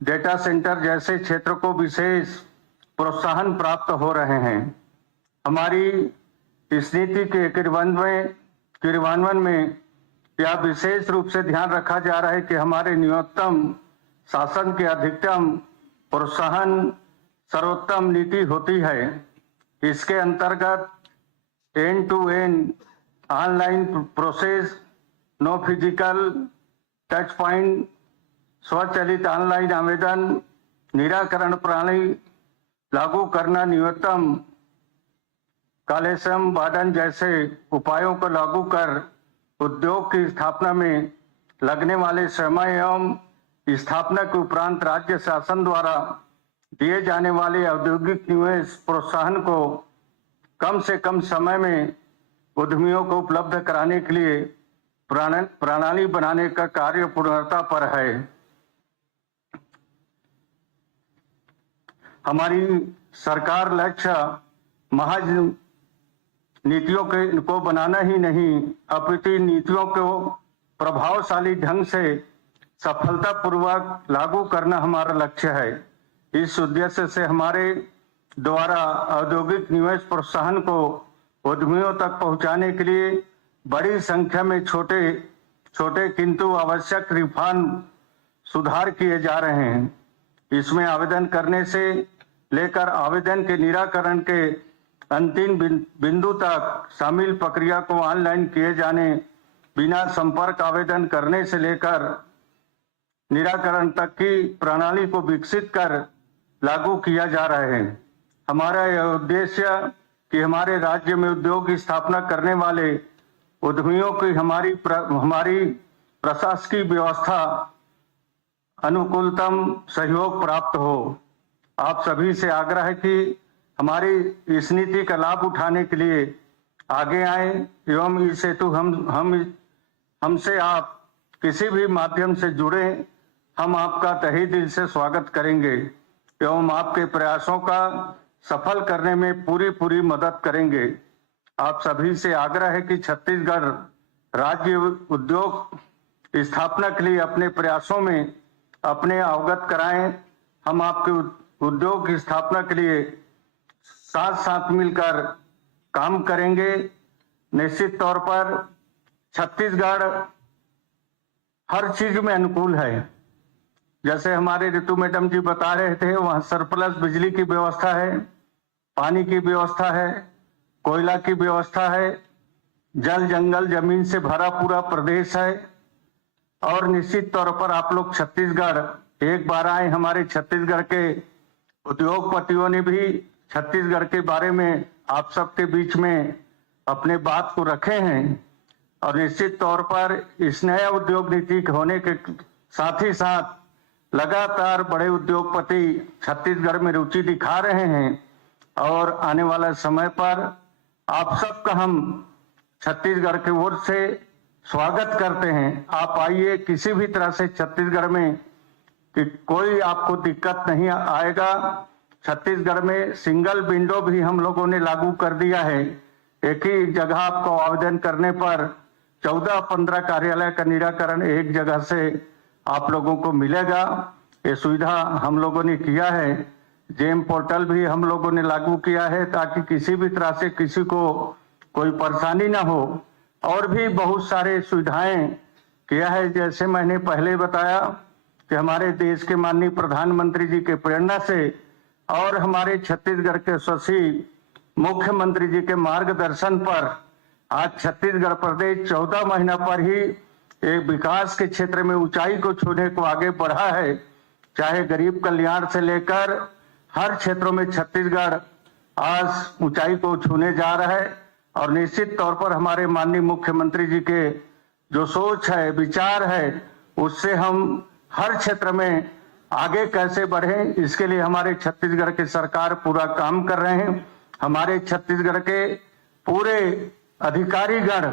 data centre जैसे क्षेत्रों को विशेष प्रोत्साहन प्राप्त हो रहे हैं। हमारी इस नीति के क्रियान्वयन में यह विशेष रूप से ध्यान रखा जा रहा है कि हमारे न्यूनतम शासन के अधिकतम प्रोत्साहन सर्वोत्तम नीति होती है। इसके अंतर्गत end to end online process, no physical touch point, स्वचालित ऑनलाइन आवेदन निराकरण प्रणाली लागू करना, न्यूनतम कालेश्रम वार्डन जैसे उपायों को लागू कर उद्योग की स्थापना में लगने वाले समय एवं स्थापना के उपरांत राज्य शासन द्वारा दिए जाने वाले औद्योगिक निवेश प्रोत्साहन को कम से कम समय में उद्यमियों को उपलब्ध कराने के लिए प्रणाली बनाने का कार्य पूर्णता पर है। हमारी सरकार लक्ष्य महज नीतियों को बनाना ही नहीं, अपितु नीतियों को प्रभावशाली ढंग से सफलतापूर्वक लागू करना हमारा लक्ष्य है। इस उद्देश्य से हमारे द्वारा औद्योगिक निवेश प्रोत्साहन को उद्यमियों तक पहुंचाने के लिए बड़ी संख्या में छोटे किंतु आवश्यक रिफॉर्म सुधार किए जा रहे हैं। इसमें आवेदन करने से लेकर आवेदन के निराकरण के अंतिम बिंदु तक शामिल प्रक्रिया को ऑनलाइन किए जाने, बिना संपर्क आवेदन करने से लेकर निराकरण तक की प्रणाली को विकसित कर लागू किया जा रहा है। हमारा यह उद्देश्य कि हमारे राज्य में उद्योग की स्थापना करने वाले उद्यमियों की हमारी प्रशासकीय व्यवस्था अनुकूलतम सहयोग प्राप्त हो। आप सभी से आग्रह है कि हमारी इस नीति का लाभ उठाने के लिए आगे आए एवं इस हेतु हमसे आप किसी भी माध्यम से जुड़े, हम आपका तहे दिल से स्वागत करेंगे एवं आपके प्रयासों का सफल करने में पूरी मदद करेंगे। आप सभी से आग्रह है कि छत्तीसगढ़ राज्य उद्योग स्थापना के लिए अपने प्रयासों में अपने अवगत कराएं। हम आपके उद्योग की स्थापना के लिए साथ साथ मिलकर काम करेंगे। निश्चित तौर पर छत्तीसगढ़ हर चीज में अनुकूल है। जैसे हमारे ऋतु मैडम जी बता रहे थे, वहां सरप्लस बिजली की व्यवस्था है, पानी की व्यवस्था है, कोयला की व्यवस्था है, जल जंगल जमीन से भरा पूरा प्रदेश है। और निश्चित तौर पर आप लोग छत्तीसगढ़ एक बार आए, हमारे छत्तीसगढ़ के उद्योगपतियों ने भी छत्तीसगढ़ के बारे में आप सबके बीच में अपने बात को रखे हैं। और निश्चित तौर पर इस नया उद्योग नीति होने के साथ ही साथ लगातार बड़े उद्योगपति छत्तीसगढ़ में रुचि दिखा रहे हैं। और आने वाला समय पर आप सबका हम छत्तीसगढ़ की ओर से स्वागत करते हैं। आप आइए, किसी भी तरह से छत्तीसगढ़ में कि कोई आपको दिक्कत नहीं आएगा। छत्तीसगढ़ में सिंगल विंडो भी हम लोगों ने लागू कर दिया है। एक ही जगह आपको आवेदन करने पर 14-15 कार्यालय का निराकरण एक जगह से आप लोगों को मिलेगा। ये सुविधा हम लोगों ने किया है। जेम पोर्टल भी हम लोगों ने लागू किया है ताकि किसी भी तरह से किसी को कोई परेशानी ना हो। और भी बहुत सारे सुविधाएं किया है। जैसे मैंने पहले बताया कि हमारे देश के माननीय प्रधानमंत्री जी के प्रेरणा से और हमारे छत्तीसगढ़ के यशस्वी मुख्यमंत्री जी के मार्गदर्शन पर आज छत्तीसगढ़ प्रदेश 14 महीना पर ही एक विकास के क्षेत्र में ऊंचाई को छूने को आगे बढ़ा है। चाहे गरीब कल्याण से लेकर हर क्षेत्रों में छत्तीसगढ़ आज ऊंचाई को छूने जा रहा है। और निश्चित तौर पर हमारे माननीय मुख्यमंत्री जी के जो सोच है, विचार है, उससे हम हर क्षेत्र में आगे कैसे बढ़ें, इसके लिए हमारे छत्तीसगढ़ की सरकार पूरा काम कर रहे हैं। हमारे छत्तीसगढ़ के पूरे अधिकारीगण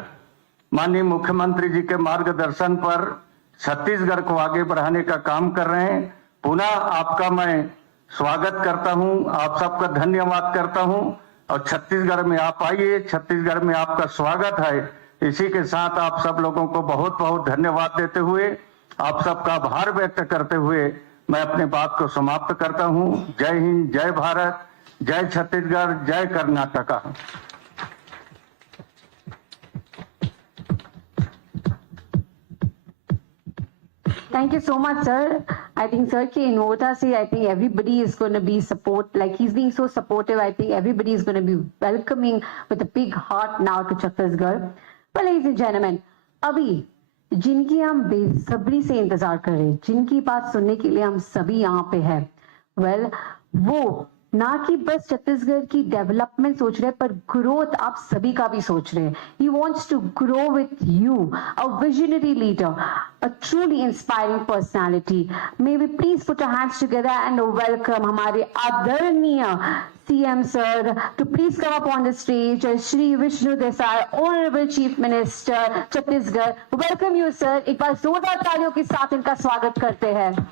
माननीय मुख्यमंत्री जी के मार्गदर्शन पर छत्तीसगढ़ को आगे बढ़ाने का काम कर रहे हैं। पुनः आपका मैं स्वागत करता हूं, आप सबका धन्यवाद करता हूं। और छत्तीसगढ़ में आप आइए, छत्तीसगढ़ में आपका स्वागत है। इसी के साथ आप सब लोगों को बहुत बहुत धन्यवाद देते हुए, आप सबका आभार व्यक्त करते हुए मैं अपने बात को समाप्त करता हूं। जय हिंद, जय भारत, जय छत्तीसगढ़, जय Karnataka. Thank you so much, sir. I think, sir, ki Innova se, I think everybody is going to be like he's being so supportive. I think everybody is going to be welcoming with a big heart now to Chhattisgarh. Well, ladies and gentlemen, अभी जिनकी हम बेसब्री से इंतजार कर रहे हैं, जिनकी बात सुनने के लिए हम सभी यहाँ पे हैं, well, वो ना कि बस छत्तीसगढ़ की डेवलपमेंट सोच रहे हैं, पर ग्रोथ आप सभी का भी सोच रहे हैं. He wants to grow with you, a visionary leader, a truly inspiring personality. May we please put our hands together and welcome हमारे आदरणीय CM sir to please come up on the stage. Shri Vishnu Desai, Honorable Chief Minister Chhattisgarh. Welcome you, sir. एक बार जोरदार तालियों के साथ इनका स्वागत करते हैं.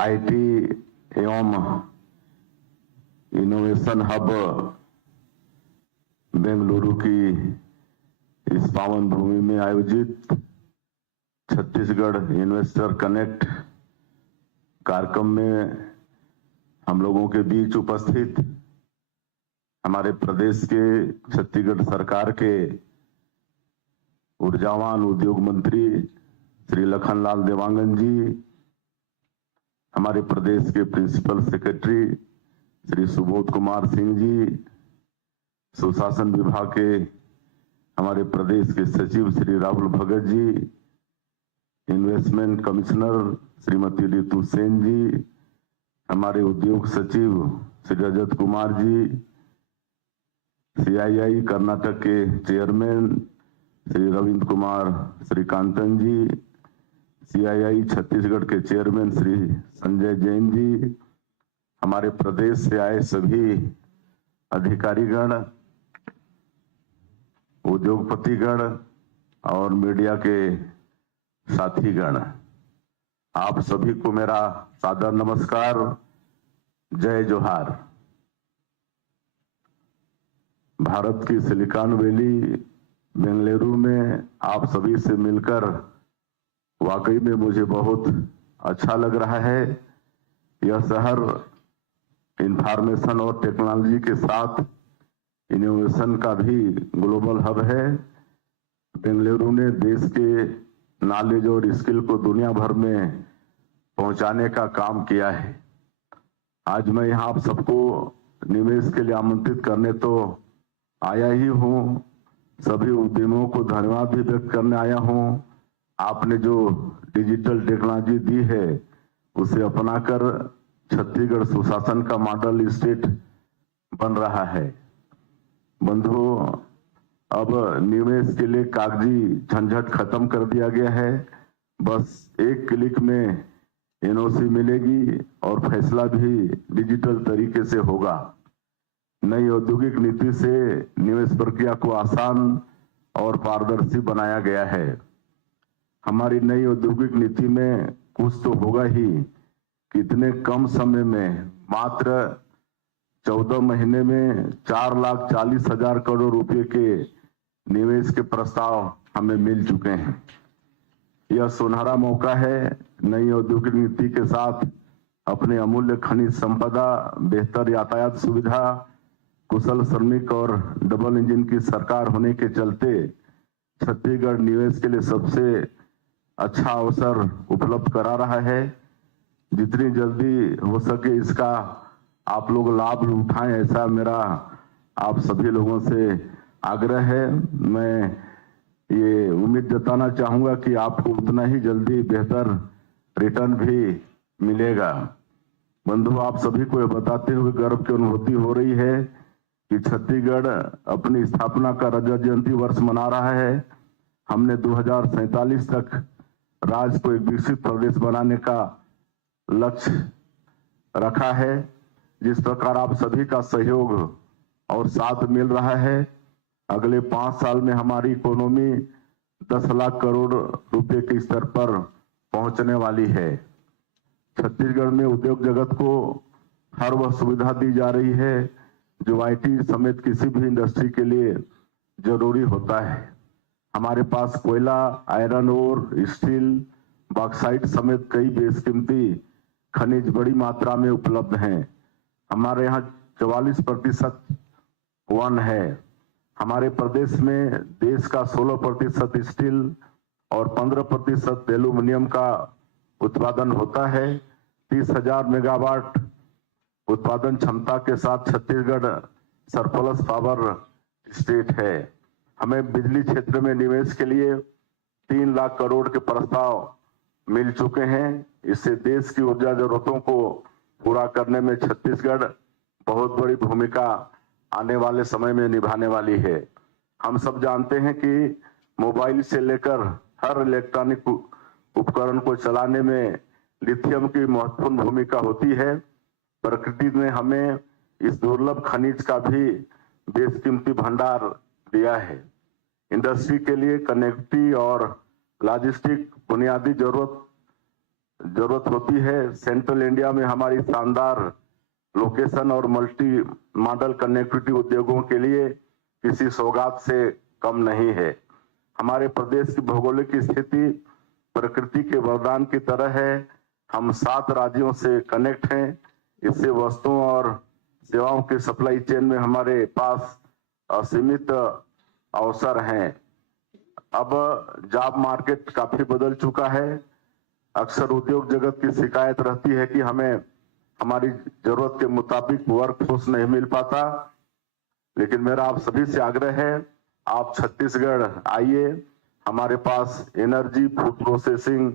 आईटी एवं इनोवेशन हब बेंगलुरु की इस पावन भूमि में आयोजित छत्तीसगढ़ इन्वेस्टर कनेक्ट कार्यक्रम में हम लोगों के बीच उपस्थित हमारे प्रदेश के छत्तीसगढ़ सरकार के ऊर्जावान उद्योग मंत्री श्री लखनलाल देवांगन जी, हमारे प्रदेश के प्रिंसिपल सेक्रेटरी श्री सुबोध कुमार सिंह जी, सुशासन विभाग के हमारे प्रदेश के सचिव श्री राहुल भगत जी, इन्वेस्टमेंट कमिश्नर श्रीमती रितु सेन जी, हमारे उद्योग सचिव श्री रजत कुमार जी, CII कर्नाटक के चेयरमैन श्री रविंद्र कुमार श्रीकांतन जी, CII छत्तीसगढ़ के चेयरमैन श्री संजय जैन जी, हमारे प्रदेश से आए सभी अधिकारीगण, उद्योगपतिगण और मीडिया के साथीगण, आप सभी को मेरा सादर नमस्कार, जय जोहार। भारत की सिलिकॉन वैली बेंगलुरु में आप सभी से मिलकर वाकई में मुझे बहुत अच्छा लग रहा है। यह शहर इंफॉर्मेशन और टेक्नोलॉजी के साथ इनोवेशन का भी ग्लोबल हब है। बेंगलुरु ने देश के नॉलेज और स्किल को दुनिया भर में पहुंचाने का काम किया है। आज मैं यहाँ आप सबको निवेश के लिए आमंत्रित करने तो आया ही हूँ, सभी उद्यमियों को धन्यवाद भी व्यक्त करने आया हूँ। आपने जो डिजिटल टेक्नोलॉजी दी है उसे अपनाकर छत्तीसगढ़ सुशासन का मॉडल स्टेट बन रहा है। बंधुओं, अब निवेश के लिए कागजी झंझट खत्म कर दिया गया है। बस एक क्लिक में एनओसी मिलेगी और फैसला भी डिजिटल तरीके से होगा। नई औद्योगिक नीति से निवेश प्रक्रिया को आसान और पारदर्शी बनाया गया है। हमारी नई औद्योगिक नीति में कुछ तो होगा ही कि इतने कम समय में, मात्र 14 महीने में 4,40,000 करोड़ रुपए के निवेश के प्रस्ताव हमें मिल चुके हैं। यह सुनहरा मौका है नई औद्योगिक नीति के साथ अपने अमूल्य खनिज संपदा, बेहतर यातायात सुविधा, कुशल श्रमिक और डबल इंजन की सरकार होने के चलते छत्तीसगढ़ निवेश के लिए सबसे अच्छा अवसर उपलब्ध करा रहा है। जितनी जल्दी हो सके इसका आप लोग लाभ उठाएं, ऐसा मेरा आप सभी लोगों से आग्रह है। मैं ये उम्मीद जताना चाहूंगा कि आपको उतना ही जल्दी बेहतर रिटर्न भी मिलेगा। बंधु, आप सभी को यह बताते हुए गर्व की अनुभूति हो रही है कि छत्तीसगढ़ अपनी स्थापना का रजत जयंती वर्ष मना रहा है। हमने 2047 तक राज्य को एक विकसित प्रदेश बनाने का लक्ष्य रखा है। जिस प्रकार आप सभी का सहयोग और साथ मिल रहा है, अगले 5 साल में हमारी इकोनॉमी 10 लाख करोड़ रुपए के स्तर पर पहुंचने वाली है। छत्तीसगढ़ में उद्योग जगत को हर वह सुविधा दी जा रही है जो आईटी समेत किसी भी इंडस्ट्री के लिए जरूरी होता है। हमारे पास कोयला, आयरन ओर, स्टील, बॉक्साइट समेत कई बेशकीमती खनिज बड़ी मात्रा में उपलब्ध हैं। हमारे यहाँ 44% वन है। हमारे प्रदेश में देश का 16% स्टील और 15% एल्यूमिनियम का उत्पादन होता है। 30,000 मेगावाट उत्पादन क्षमता के साथ छत्तीसगढ़ सरप्लस पावर स्टेट है। हमें बिजली क्षेत्र में निवेश के लिए 3 लाख करोड़ के प्रस्ताव मिल चुके हैं। इससे देश की ऊर्जा जरूरतों को पूरा करने में छत्तीसगढ़ बहुत बड़ी भूमिका आने वाले समय में निभाने वाली है। हम सब जानते हैं कि मोबाइल से लेकर हर इलेक्ट्रॉनिक उपकरण को चलाने में लिथियम की महत्वपूर्ण भूमिका होती है। प्रकृति ने हमें इस दुर्लभ खनिज का भी बेशकीमती भंडार दिया है। इंडस्ट्री के लिए कनेक्टिविटी और लॉजिस्टिक बुनियादी जरूरत होती है। सेंट्रल इंडिया में हमारी शानदार लोकेशन और मल्टी मॉडल कनेक्टिविटी उद्योगों के लिए किसी सौगात से कम नहीं है। हमारे प्रदेश की भौगोलिक स्थिति प्रकृति के वरदान की तरह है। हम 7 राज्यों से कनेक्ट हैं। इससे वस्तुओं और सेवाओं के सप्लाई चेन में हमारे पास असीमित अवसर हैं। अब जॉब मार्केट काफी बदल चुका है। अक्सर उद्योग जगत की शिकायत रहती है कि हमें हमारी जरूरत के मुताबिक वर्कफोर्स नहीं मिल पाता, लेकिन मेरा आप सभी से आग्रह है, आप छत्तीसगढ़ आइए। हमारे पास energy, food processing,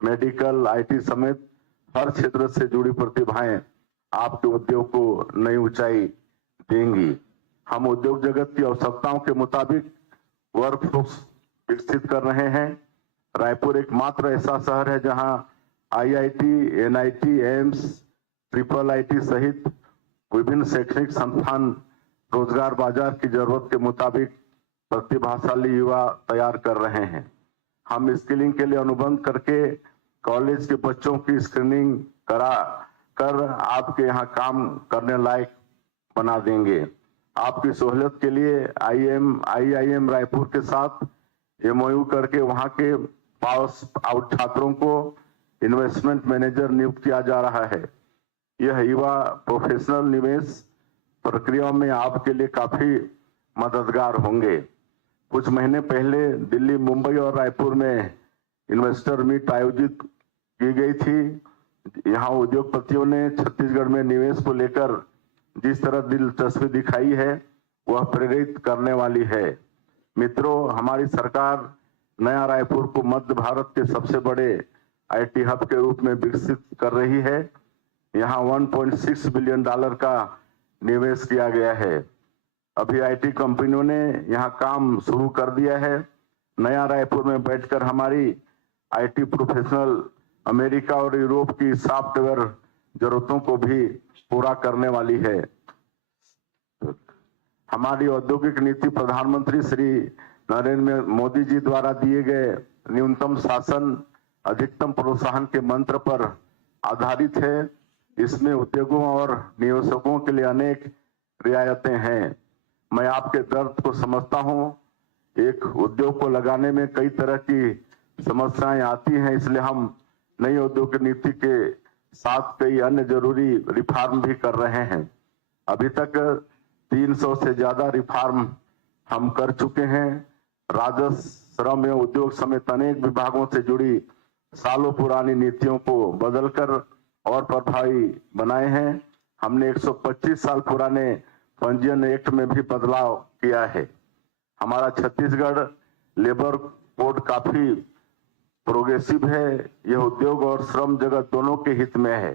medical, IT समेत हर क्षेत्र से जुड़ी प्रतिभाएं आपके उद्योग को नई ऊंचाई देंगी। हम उद्योग जगत की आवश्यकताओं के मुताबिक वर्कफोर्स विकसित कर रहे हैं। रायपुर एकमात्र ऐसा शहर है जहां IIT, NIT, AIIMS, triple IT सहित विभिन्न शैक्षणिक संस्थान रोजगार बाजार की जरूरत के मुताबिक प्रतिभाशाली युवा तैयार कर रहे हैं। हम स्किलिंग के लिए अनुबंध करके कॉलेज के बच्चों की स्क्रीनिंग करा कर आपके यहाँ काम करने लायक बना देंगे। आपकी सहूलियत के लिए IIM रायपुर के साथ MOU करके वहां के पास आउट छात्रों को इन्वेस्टमेंट मैनेजर नियुक्त किया जा रहा है। यह युवा प्रोफेशनल निवेश प्रक्रिया में आपके लिए काफी मददगार होंगे। कुछ महीने पहले दिल्ली, मुंबई और रायपुर में इन्वेस्टर मीट आयोजित की गई थी। यहाँ उद्योगपतियों ने छत्तीसगढ़ में निवेश को लेकर जिस तरह दिलचस्पी दिखाई है वह प्रेरित करने वाली है। मित्रों, हमारी सरकार नया रायपुर को मध्य भारत के सबसे बड़े IT हब के रूप में विकसित कर रही है। यहाँ $1.6 बिलियन का निवेश किया गया है। अभी IT कंपनियों ने यहाँ काम शुरू कर दिया है। नया रायपुर में बैठकर हमारी IT प्रोफेशनल अमेरिका और यूरोप की सॉफ्टवेयर जरूरतों को भी पूरा करने वाली है। हमारी औद्योगिक नीति प्रधानमंत्री श्री नरेंद्र मोदी जी द्वारा दिए गए न्यूनतम शासन अधिकतम प्रोत्साहन के मंत्र पर आधारित है। इसमें उद्योगों और निवेशकों के लिए अनेक रियायतें हैं। मैं आपके दर्द को समझता हूं। एक उद्योग को लगाने में कई तरह की समस्याएं आती हैं, इसलिए हम नई औद्योगिक नीति के साथ कई अन्य जरूरी रिफॉर्म भी कर रहे हैं। अभी तक 300 से ज्यादा रिफॉर्म हम कर चुके हैं। राजस्व, श्रम एवं उद्योग समेत अनेक विभागों से जुड़ी सालों पुरानी नीतियों को बदलकर और प्रभावी बनाए हैं। हमने 125 साल पुराने पंजीयन एक्ट में भी बदलाव किया है। हमारा छत्तीसगढ़ लेबर कोड काफी प्रोग्रेसिव है। यह उद्योग और श्रम जगत दोनों के हित में है।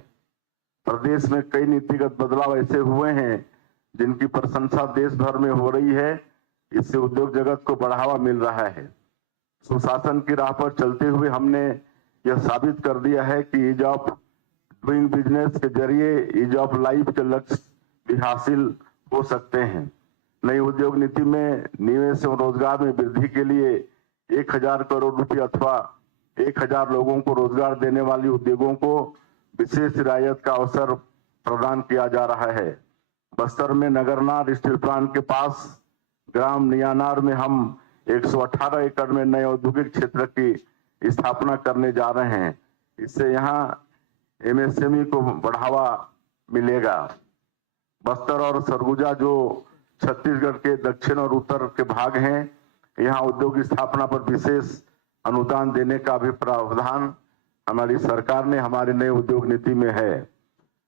प्रदेश में कई नीतिगत बदलाव ऐसे हुए हैं जिनकी प्रशंसा देश भर में हो रही है। इससे उद्योग जगत को बढ़ावा मिल रहा है। सुशासन की राह पर चलते हुए हमने यह साबित कर दिया है कि ईज ऑफ डूइंग बिजनेस के जरिए ईज ऑफ लाइफ के लक्ष्य भी हासिल हो सकते हैं। नई उद्योग नीति में निवेश और रोजगार में वृद्धि के लिए 1000 करोड़ रुपए अथवा 1000 लोगों को रोजगार देने वाली उद्योगों को विशेष रियायत का अवसर प्रदान किया जा रहा है। बस्तर में नगरनार स्टील प्लांट के पास ग्राम नियानार में हम 118 एकड़ में नए औद्योगिक क्षेत्र की स्थापना करने जा रहे हैं। इससे यहाँ MSME को बढ़ावा मिलेगा। बस्तर और सरगुजा जो छत्तीसगढ़ के दक्षिण और उत्तर के भाग हैं, यहाँ उद्योग स्थापना पर विशेष अनुदान देने का भी प्रावधान हमारी सरकार ने हमारी नई उद्योग नीति में है।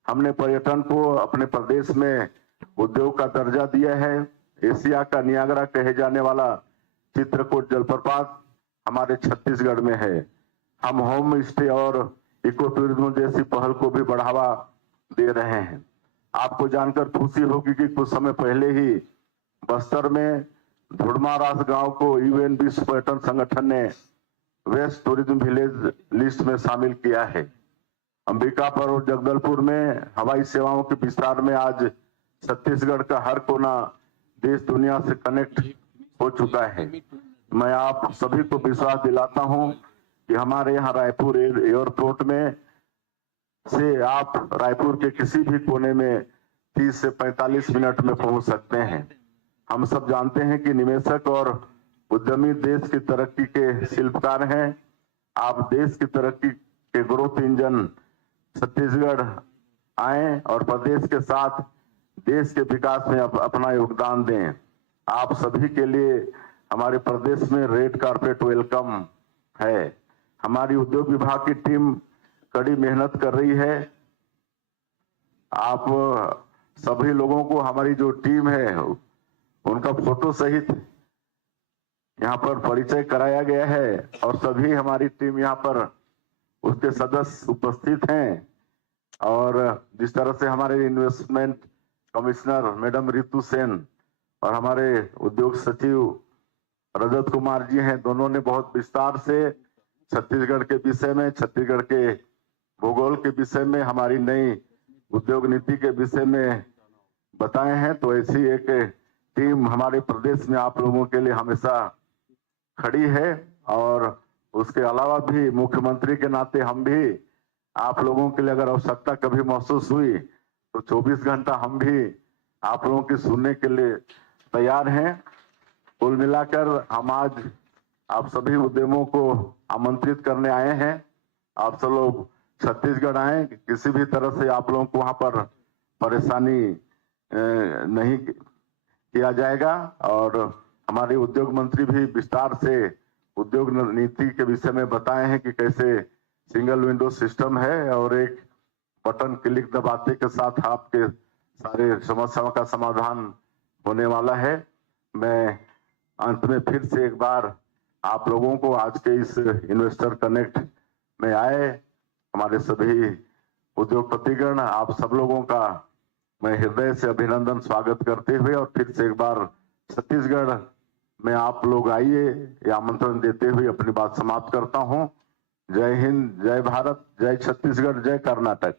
हमने पर्यटन को अपने प्रदेश में उद्योग का दर्जा दिया है। एशिया का नियाग्रा कहे जाने वाला चित्रकूट जलप्रपात हमारे छत्तीसगढ़ में है। हम होम स्टे और इको टूरिज्म जैसी पहल को भी बढ़ावा दे रहे हैं। आपको जानकर खुशी होगी कि कुछ समय पहले ही बस्तर में धुड़मारास गांव को UN विश्व पर्यटन संगठन ने वेस्ट टूरिज्म विलेज लिस्ट में शामिल किया है। अंबिकापुर और जगदलपुर में हवाई सेवाओं के विस्तार में आज छत्तीसगढ़ का हर कोना देश दुनिया से कनेक्ट हो चुका है। मैं आप सभी को विश्वास दिलाता हूं कि हमारे यहाँ रायपुर एयरपोर्ट में से आप रायपुर के किसी भी कोने में 30 से 45 मिनट में पहुंच सकते हैं। हम सब जानते हैं कि निवेशक और उद्यमी देश की तरक्की के शिल्पकार हैं। आप देश की तरक्की के ग्रोथ इंजन छत्तीसगढ़ आए और प्रदेश के साथ देश के विकास में अपना योगदान दें। आप सभी के लिए हमारे प्रदेश में रेड कारपेट वेलकम है। हमारी उद्योग विभाग की टीम कड़ी मेहनत कर रही है। आप सभी लोगों को हमारी जो टीम है उनका फोटो सहित यहाँ पर परिचय कराया गया है और सभी हमारी टीम यहाँ पर उसके सदस्य उपस्थित हैं। और जिस तरह से हमारे investment commissioner madam Ritu Sen और हमारे उद्योग सचिव रजत कुमार जी हैं, दोनों ने बहुत विस्तार से छत्तीसगढ़ के विषय में, छत्तीसगढ़ के भूगोल के विषय में, हमारी नई उद्योग नीति के विषय में बताए हैं। तो ऐसी एक टीम हमारे प्रदेश में आप लोगों के लिए हमेशा खड़ी है और उसके अलावा भी मुख्यमंत्री के नाते हम भी आप लोगों के लिए अगर आवश्यकता कभी महसूस हुई तो 24 घंटा हम भी आप लोगों की सुनने के लिए तैयार हैं। कुल मिलाकर हम आज आप सभी उद्यमों को आमंत्रित करने आए हैं। आप सब लोग छत्तीसगढ़ आए, किसी भी तरह से आप लोगों को वहां पर परेशानी नहीं किया जाएगा और हमारे उद्योग मंत्री भी विस्तार से उद्योग नीति के विषय में बताए हैं कि कैसे सिंगल विंडो सिस्टम है और एक बटन क्लिक दबाते के साथ आपके सारे समस्याओं का समाधान होने वाला है। मैं अंत में फिर से एक बार आप लोगों को आज के इस इन्वेस्टर कनेक्ट में आए हमारे सभी उद्योगपतिगण, आप सब लोगों का मैं हृदय से अभिनंदन स्वागत करते हुए और फिर से एक बार छत्तीसगढ़ में आप लोग आइए ये आमंत्रण देते हुए अपनी बात समाप्त करता हूं। जय हिंद, जय भारत, जय छत्तीसगढ़, जय कर्नाटक।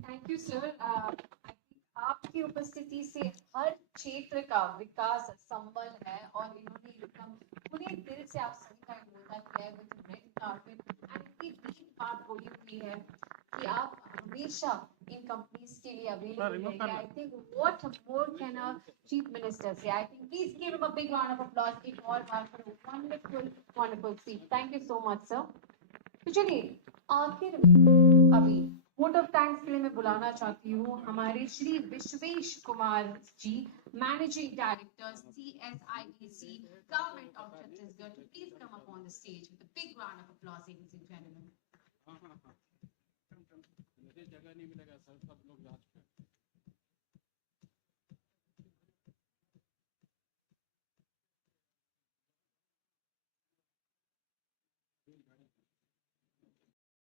Thank you sir. आपकी उपस्थिति से हर क्षेत्र का विकास संभल है और इन्होंने एकदम पूरे दिल से आप सभी का योगदान किया है विद रेड कार्पेट एंड इतनी डीप बात बोली हुई है कि आप हमेशा इन कंपनीज के लिए अवेलेबल रहेंगे। I think what more can a chief minister से। I think please give him a big round of applause एक और बार for wonderful speech. Thank you so much sir. तो चलिए आखिर में अभी वोट ऑफ थैंक्स के लिए मैं बुलाना चाहती हूँ हमारे Shri Vishwesh Kumar ji, managing director CSIDC government of Chhattisgarh. Please come up on the stage with a big round of applause ladies and gentleman. मुझे जगह नहीं मिलेगा सर, सब लोग